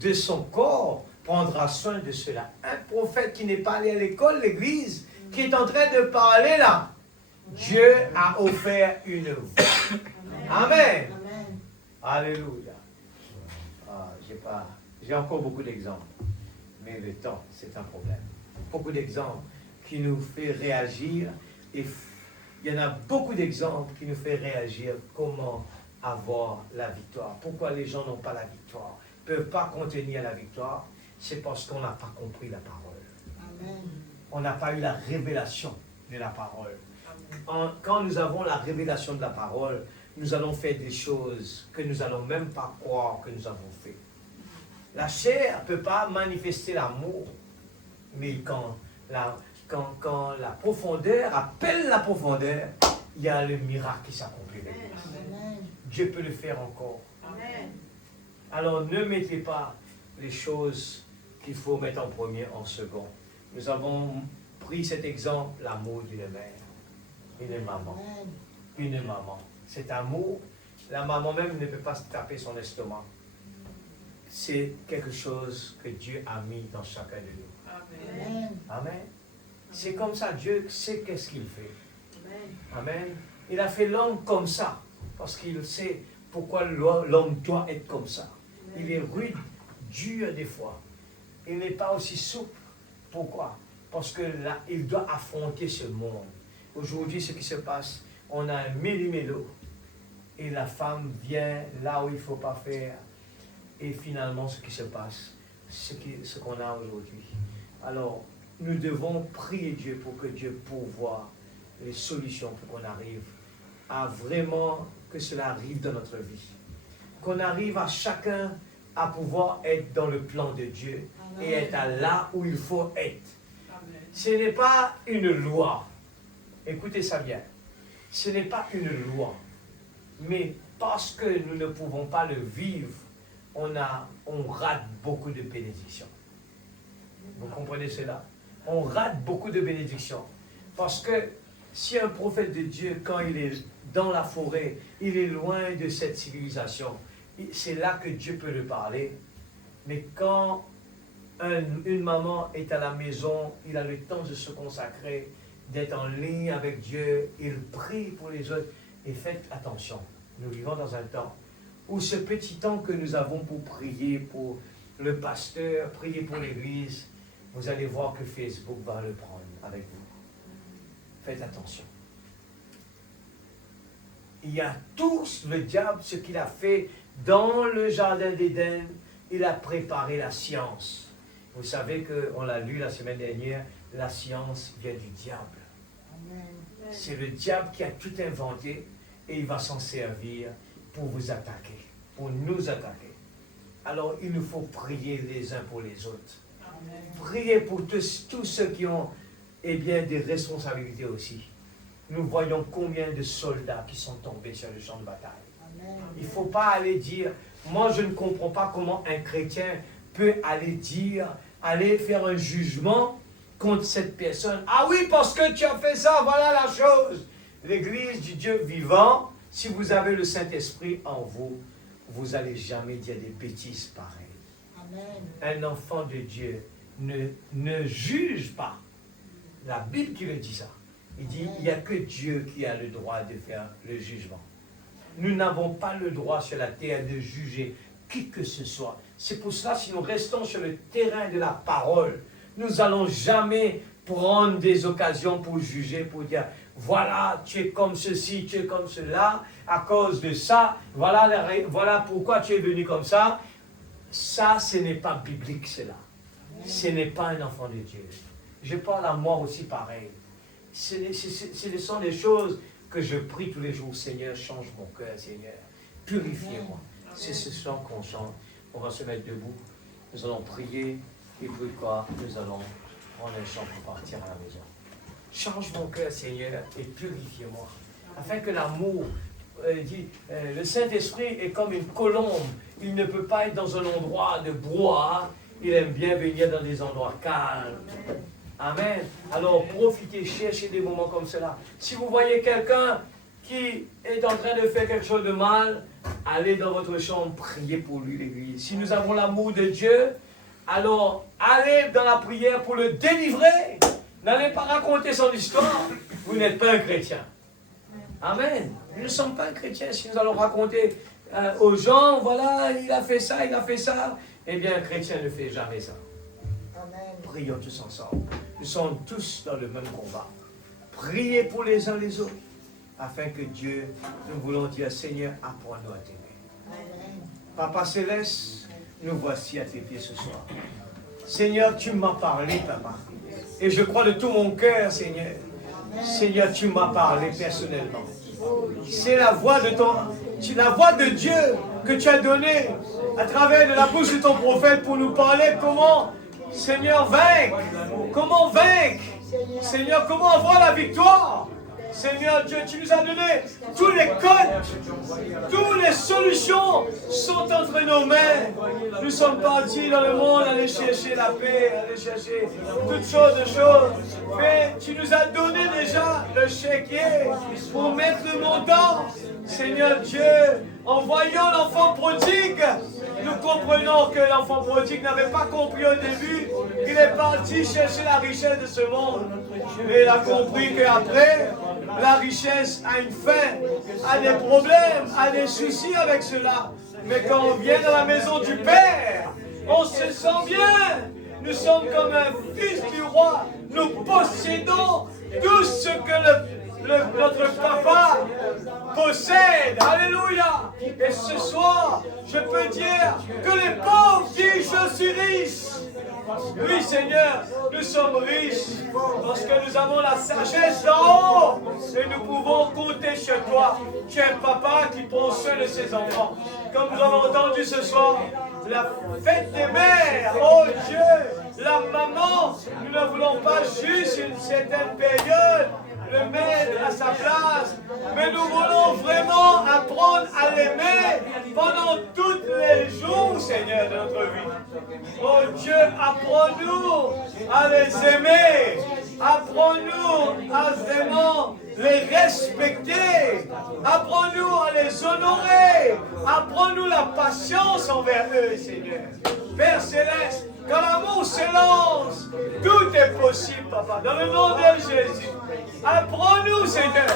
de son corps prendra soin de cela. Un prophète qui n'est pas allé à l'école, l'église, qui est en train de parler là. Dieu a offert une voix. Amen. Amen. Alléluia. J'ai encore beaucoup d'exemples. Mais le temps, c'est un problème. Beaucoup d'exemples qui nous fait réagir. Et il y en a beaucoup d'exemples qui nous fait réagir. Comment avoir la victoire? Pourquoi les gens n'ont pas la victoire? Ils ne peuvent pas contenir la victoire. C'est parce qu'on n'a pas compris la parole. Amen. On n'a pas eu la révélation de la parole. Quand nous avons la révélation de la parole, nous allons faire des choses que nous n'allons même pas croire que nous avons fait. La chair ne peut pas manifester l'amour, mais quand la profondeur appelle la profondeur, il y a le miracle qui s'accomplit. Dieu peut le faire encore. Amen. Alors ne mettez pas les choses qu'il faut mettre en premier, en second. Nous avons pris cet exemple, l'amour d'une mère, une maman. Une maman. Cet amour, la maman même ne peut pas se taper son estomac. C'est quelque chose que Dieu a mis dans chacun de nous. Amen. Amen. C'est comme ça, Dieu sait qu'est-ce qu'il fait. Amen. Il a fait l'homme comme ça, parce qu'il sait pourquoi l'homme doit être comme ça. Il est rude, dur des fois. Il n'est pas aussi souple. Pourquoi? Parce que là, il doit affronter ce monde. Aujourd'hui, ce qui se passe, on a un méli-mélo. Et la femme vient là où il ne faut pas faire. Et finalement, ce qui se passe, ce qu'on a aujourd'hui. Alors, nous devons prier Dieu pour que Dieu pourvoie les solutions pour qu'on arrive à vraiment que cela arrive dans notre vie. Qu'on arrive à chacun à pouvoir être dans le plan de Dieu et être à là où il faut être. Ce n'est pas une loi. Écoutez ça bien. Ce n'est pas une loi. Mais parce que nous ne pouvons pas le vivre, on rate beaucoup de bénédictions. Vous comprenez cela? On rate beaucoup de bénédictions. Parce que si un prophète de Dieu, quand il est dans la forêt, il est loin de cette civilisation, c'est là que Dieu peut lui parler. Mais quand une maman est à la maison, il a le temps de se consacrer, d'être en ligne avec Dieu, il prie pour les autres. Et faites attention, nous vivons dans un temps où ce petit temps que nous avons pour prier pour le pasteur, prier pour l'église, vous allez voir que Facebook va le prendre avec vous. Faites attention. Il y a tous, le diable, ce qu'il a fait dans le jardin d'Éden, il a préparé la science. Vous savez qu'on l'a lu la semaine dernière, la science vient du diable. C'est le diable qui a tout inventé et il va s'en servir pour vous attaquer, pour nous attaquer. Alors il nous faut prier les uns pour les autres. Amen. Priez pour tous ceux qui ont des responsabilités aussi. Nous voyons combien de soldats qui sont tombés sur le champ de bataille. Amen. Il ne faut pas aller dire, moi je ne comprends pas comment un chrétien peut aller faire un jugement contre cette personne. Ah oui, parce que tu as fait ça, voilà la chose. L'Église du Dieu vivant, si vous avez le Saint-Esprit en vous, vous n'allez jamais dire des bêtises pareilles. Amen. Un enfant de Dieu ne juge pas. La Bible qui le dit ça. Il dit, il n'y a que Dieu qui a le droit de faire le jugement. Nous n'avons pas le droit sur la terre de juger qui que ce soit. C'est pour cela, si nous restons sur le terrain de la parole, nous n'allons jamais prendre des occasions pour juger, pour dire, voilà, tu es comme ceci, tu es comme cela, à cause de ça, voilà pourquoi tu es venu comme ça. Ça, ce n'est pas biblique, cela. Ce n'est pas un enfant de Dieu. Je parle à moi aussi pareil. Ce sont des choses que je prie tous les jours. Seigneur, change mon cœur, Seigneur. Purifiez-moi. C'est ce chant qu'on chante. On va se mettre debout. Nous allons prier. Et puis quoi? Nous allons prendre un chant pour partir à la maison. Change mon cœur, Seigneur, et purifiez-moi. Afin que l'amour, le Saint-Esprit est comme une colombe. Il ne peut pas être dans un endroit de brouhaha. Il aime bien venir dans des endroits calmes. Amen. Alors profitez, cherchez des moments comme cela. Si vous voyez quelqu'un qui est en train de faire quelque chose de mal, allez dans votre chambre, priez pour lui, l'église. Si nous avons l'amour de Dieu, alors allez dans la prière pour le délivrer. N'allez pas raconter son histoire. Vous n'êtes pas un chrétien. Amen. Nous ne sommes pas un chrétien si nous allons raconter aux gens, voilà, il a fait ça, il a fait ça. Eh bien, un chrétien ne fait jamais ça. Amen. Prions tous ensemble. Nous sommes tous dans le même combat. Priez pour les uns les autres, afin que Dieu, nous voulons dire, Seigneur, apprends-nous à t'aimer. Papa Céleste, nous voici à tes pieds ce soir. Seigneur, tu m'as parlé, Papa. Et je crois de tout mon cœur, Seigneur. Seigneur, tu m'as parlé personnellement. C'est la voix de Dieu que tu as donnée à travers de la bouche de ton prophète pour nous parler comment, Seigneur, vaincre. Comment vaincre. Seigneur, comment avoir la victoire. Seigneur Dieu, tu nous as donné tous les codes, toutes les solutions sont entre nos mains. Nous sommes partis dans le monde aller chercher la paix, aller chercher toutes sortes de choses. Mais tu nous as donné déjà le chéquier pour mettre le montant. Seigneur Dieu, en voyant l'enfant prodigue, nous comprenons que l'enfant prodigue n'avait pas compris au début qu'il est parti chercher la richesse de ce monde. Mais il a compris qu'après, la richesse a une fin, a des problèmes, a des soucis avec cela. Mais quand on vient dans la maison du Père, on se sent bien. Nous sommes comme un fils du roi. Nous possédons tout ce que notre papa possède. Alléluia. Et ce soir, je peux dire que les pauvres disent je suis riche. Oui, Seigneur, nous sommes riches parce que nous avons la sagesse d'en haut et nous pouvons compter sur toi. Tu es un papa qui prend soin de ses enfants. Comme nous avons entendu ce soir, la fête des mères, oh Dieu, la maman, nous ne voulons pas juste une certaine période le mettre à sa place, mais nous voulons vraiment apprendre à l'aimer pendant tous les jours, Seigneur, de notre vie. Oh Dieu, apprends-nous à les aimer, apprends-nous à vraiment les respecter, apprends-nous à les honorer, apprends-nous la patience envers eux, Seigneur. Père Céleste, quand l'amour s'élance, tout est possible, Papa, dans le nom de Jésus. Apprends-nous, Seigneur,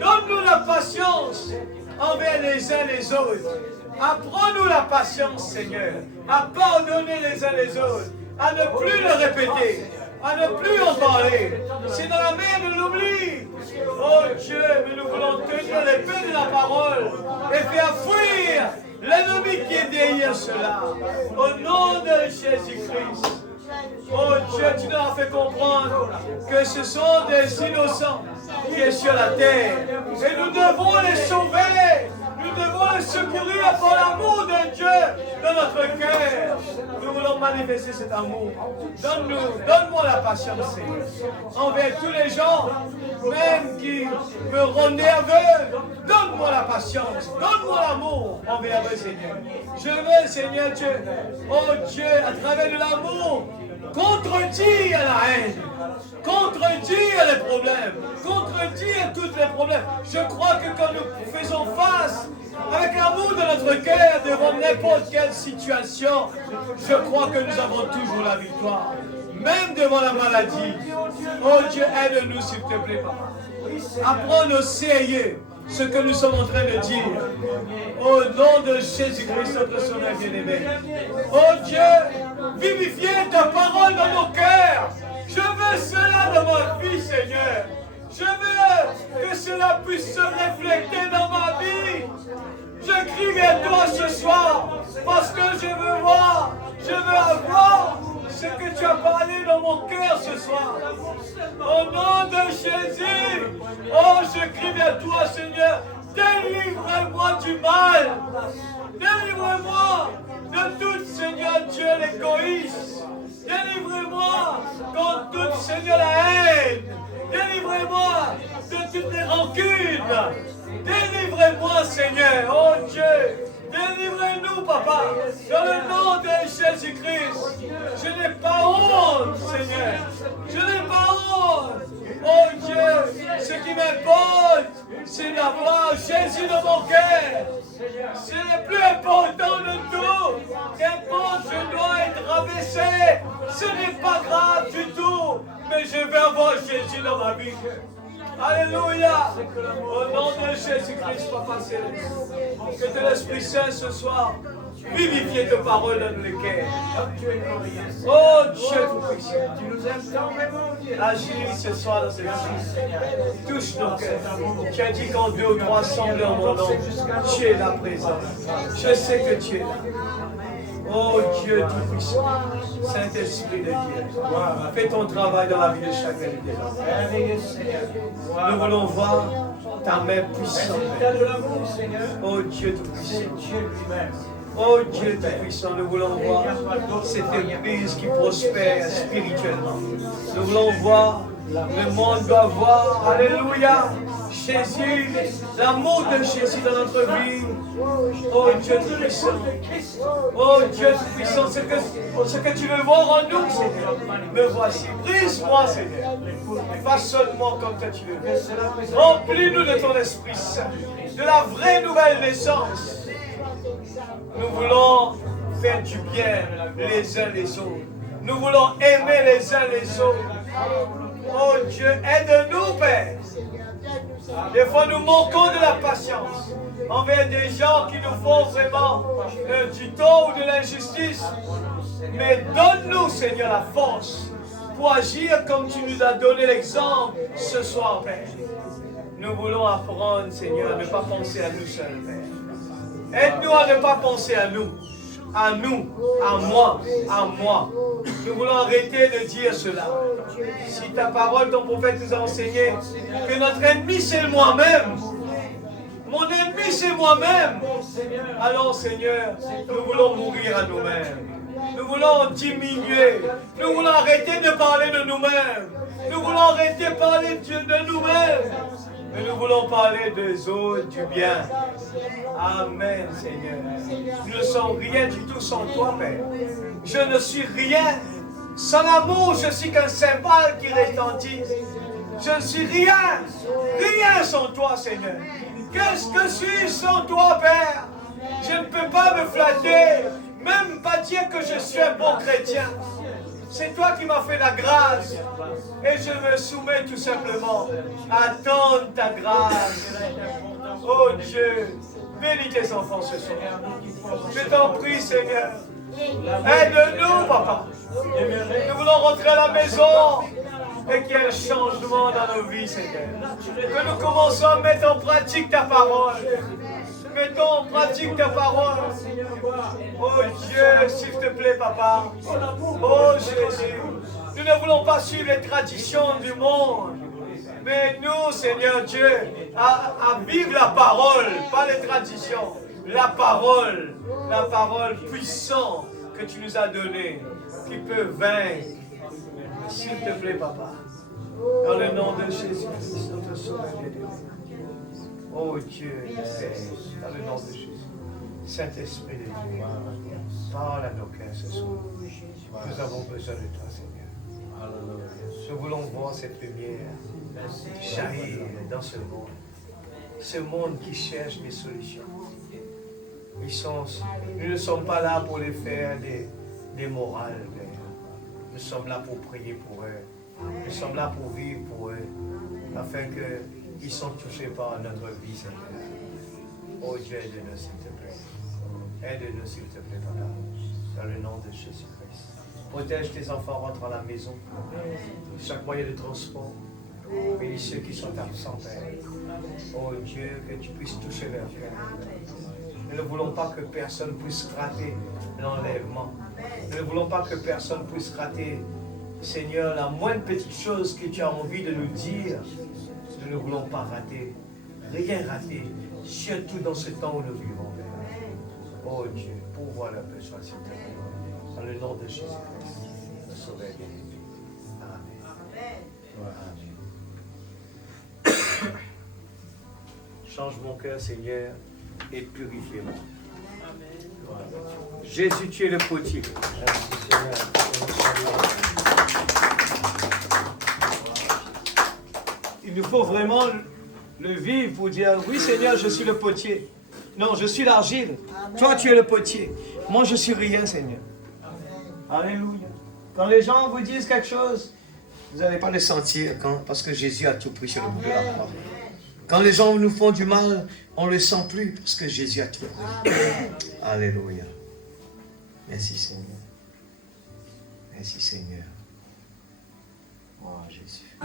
donne-nous la patience envers les uns les autres. Apprends-nous la patience, Seigneur, à pardonner les uns les autres, à ne plus le répéter, à ne plus en parler. C'est dans la mer de l'oubli. Oh Dieu, mais nous voulons tenir l'épée de la parole et faire fuir l'ennemi qui est derrière cela. Au nom de Jésus-Christ. Oh Dieu, tu nous as fait comprendre que ce sont des innocents qui sont sur la terre. Et nous devons les sauver. Nous devons les secourir par l'amour de Dieu dans notre cœur. Nous voulons manifester cet amour. Donne-moi la patience, Seigneur, envers tous les gens, même qui me rendent nerveux. Donne-moi la patience, donne-moi l'amour envers eux, Seigneur. Je veux, Seigneur Dieu, oh Dieu, à travers de l'amour, contredire la haine, contredire les problèmes, contredire tous les problèmes. Je crois que quand nous faisons face avec l'amour de notre cœur devant n'importe quelle situation, je crois que nous avons toujours la victoire, même devant la maladie. Oh Dieu, aide-nous s'il te plaît, Papa. Apprends au sérieux ce que nous sommes en train de dire. Au nom de Jésus-Christ, notre Sauveur bien-aimé. Oh Dieu, vivifiez ta parole dans nos cœurs. Je veux cela dans ma vie, Seigneur. Je veux que cela puisse se refléter dans ma vie. Je crie vers toi ce soir parce que je veux voir, je veux avoir ce que tu as parlé dans mon cœur ce soir. Au nom de Jésus, oh, je crie vers toi, Seigneur. Délivre-moi du mal. Délivre-moi de tout, Seigneur Dieu, l'égoïsme. Délivre-moi contre toute, Seigneur, la haine. Délivre-moi de toutes les rancunes. Délivre-moi, Seigneur. Oh Dieu. Délivre-nous, Papa, dans le nom de Jésus-Christ. Je n'ai pas honte, Seigneur. Je n'ai pas honte. Oh Dieu, ce qui m'importe, c'est d'avoir Jésus dans mon cœur. C'est le plus important de tout. Qu'importe, je dois être rabaissé. Ce n'est pas grave du tout. Mais je veux avoir Jésus dans ma vie. Alléluia. Au nom de Jésus-Christ, Papa Céleste. Que l'Esprit Saint ce soir vivifie ta parole dans le cœur. Oh Dieu tout-puissant, tu nous aimes tant même. Agis ce soir dans cette vie. Touche nos cœurs. Tu as dit qu'en 2 ou 3 semblent en mon nom, tu es là présent. Je sais que tu es là. Oh Dieu tout-puissant, Saint-Esprit de Dieu, fais ton travail dans la vie de chacun de nous. Nous voulons voir ta main puissante. Oh Dieu tout-puissant. Oh Dieu tout-puissant, nous voulons voir cette église qui prospère spirituellement. Nous voulons voir, le monde doit voir, alléluia, Jésus, l'amour de Jésus dans notre vie. Oh Dieu tout-puissant. Oh Dieu tout-puissant, ce que tu veux voir en nous, Seigneur. Me voici. Brise-moi, Seigneur. Façonne-moi comme toi tu veux. Remplis-nous de ton Esprit Saint, de la vraie nouvelle naissance. Nous voulons faire du bien les uns les autres. Nous voulons aimer les uns les autres. Oh Dieu, aide-nous, Père. Des fois, nous manquons de la patience envers des gens qui nous font vraiment du tort ou de l'injustice. Mais donne-nous, Seigneur, la force pour agir comme tu nous as donné l'exemple ce soir, Père. Nous voulons apprendre, Seigneur, à ne pas penser à nous seuls, Père. Aide-nous à ne pas penser à nous, à moi, à moi. Nous voulons arrêter de dire cela. Si ta parole, ton prophète nous a enseigné que notre ennemi c'est moi-même. Mon ennemi c'est moi-même. Alors Seigneur, nous voulons mourir à nous-mêmes. Nous voulons diminuer. Nous voulons arrêter de parler de nous-mêmes. Nous voulons arrêter de parler de nous-mêmes. Mais nous voulons parler des autres, du bien. Amen, Seigneur. Nous ne sommes rien du tout sans toi, Père. Je ne suis rien. Sans l'amour, je suis qu'un cymbale qui retentit. Je ne suis rien. Rien sans toi, Seigneur. Qu'est-ce que suis-je sans toi, Père? Je ne peux pas me flatter. Même pas dire que je suis un bon chrétien. C'est toi qui m'as fait la grâce. Et je me soumets tout simplement à attendre ta grâce. Oh Dieu, bénis tes enfants ce soir. Je t'en prie, Seigneur. Aide-nous, Papa. Nous voulons rentrer à la maison et qu'il y ait un changement dans nos vies, Seigneur. Que nous commençons à mettre en pratique ta parole. Mettons en pratique ta parole. Oh Dieu, s'il te plaît, Papa. Oh Jésus. Nous ne voulons pas suivre les traditions du monde. Mais nous, Seigneur Dieu, à vivre la parole, pas les traditions. La parole puissante que tu nous as donnée, qui peut vaincre. S'il te plaît, Papa. Dans le nom de Jésus-Christ, notre Sauveur. Oh Dieu, dans le nom de Jésus. Saint-Esprit de Dieu, parle à nos cœurs ce soir. Nous avons besoin de toi, Seigneur. Nous voulons voir cette lumière jaillir dans ce monde. Ce monde qui cherche des solutions. Nous ne sommes pas là pour les faire des morales, Père. Nous sommes là pour prier pour eux. Nous sommes là pour vivre pour eux, afin qu'ils soient touchés par notre vie, Seigneur. Oh Dieu, aide-nous, s'il te plaît. Aide-nous, s'il te plaît, Papa. Dans le nom de Jésus-Christ. Protège tes enfants, rentre à la maison. Chaque moyen de transport. Bénis ceux qui sont absents, Père. Oh Dieu, que tu puisses toucher leur cœur. Nous ne voulons pas que personne puisse rater l'enlèvement. Nous ne voulons pas que personne puisse rater, Seigneur, la moindre petite chose que tu as envie de nous dire. Nous ne voulons pas rater, rien rater, surtout dans ce temps où nous vivons, Père. Oh Dieu, pourvois leurs besoins, s'il te plaît. Dans le nom de Jésus-Christ, le Sauveur bien-aimé. Amen. Amen. Change mon cœur, Seigneur, et purifie-moi. Jésus, tu es le potier. Il nous faut vraiment le vivre pour dire, oui Seigneur, je suis le potier. Non, je suis l'argile. Toi, tu es le potier. Moi, je suis rien, Seigneur. Alléluia. Quand les gens vous disent quelque chose, vous n'allez pas le sentir parce que Jésus a tout pris sur le bout de la croix. Quand les gens nous font du mal, on ne le sent plus parce que Jésus a tout pris. Alléluia. Merci Seigneur. Merci Seigneur. Oh Jésus.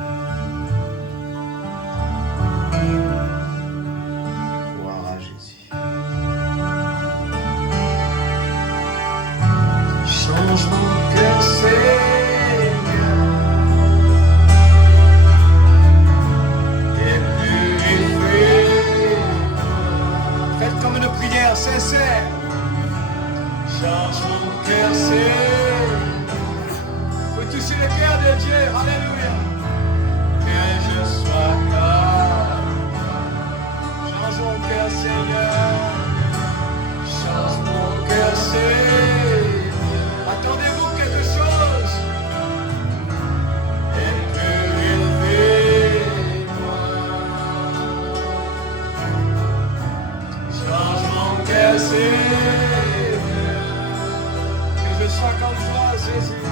Gloire à Jésus. Change mon cœur, Seigneur. Et purifie. Faites comme une prière sincère. Change mon cœur, Seigneur. Faut toucher le cœur de Dieu. Alléluia. Que je sois comme toi. Change mon cœur, Seigneur. Change mon cœur, Seigneur. Attendez-vous quelque chose. Et purifie-moi. Change mon cœur, Seigneur. Que je sois comme toi, Jésus.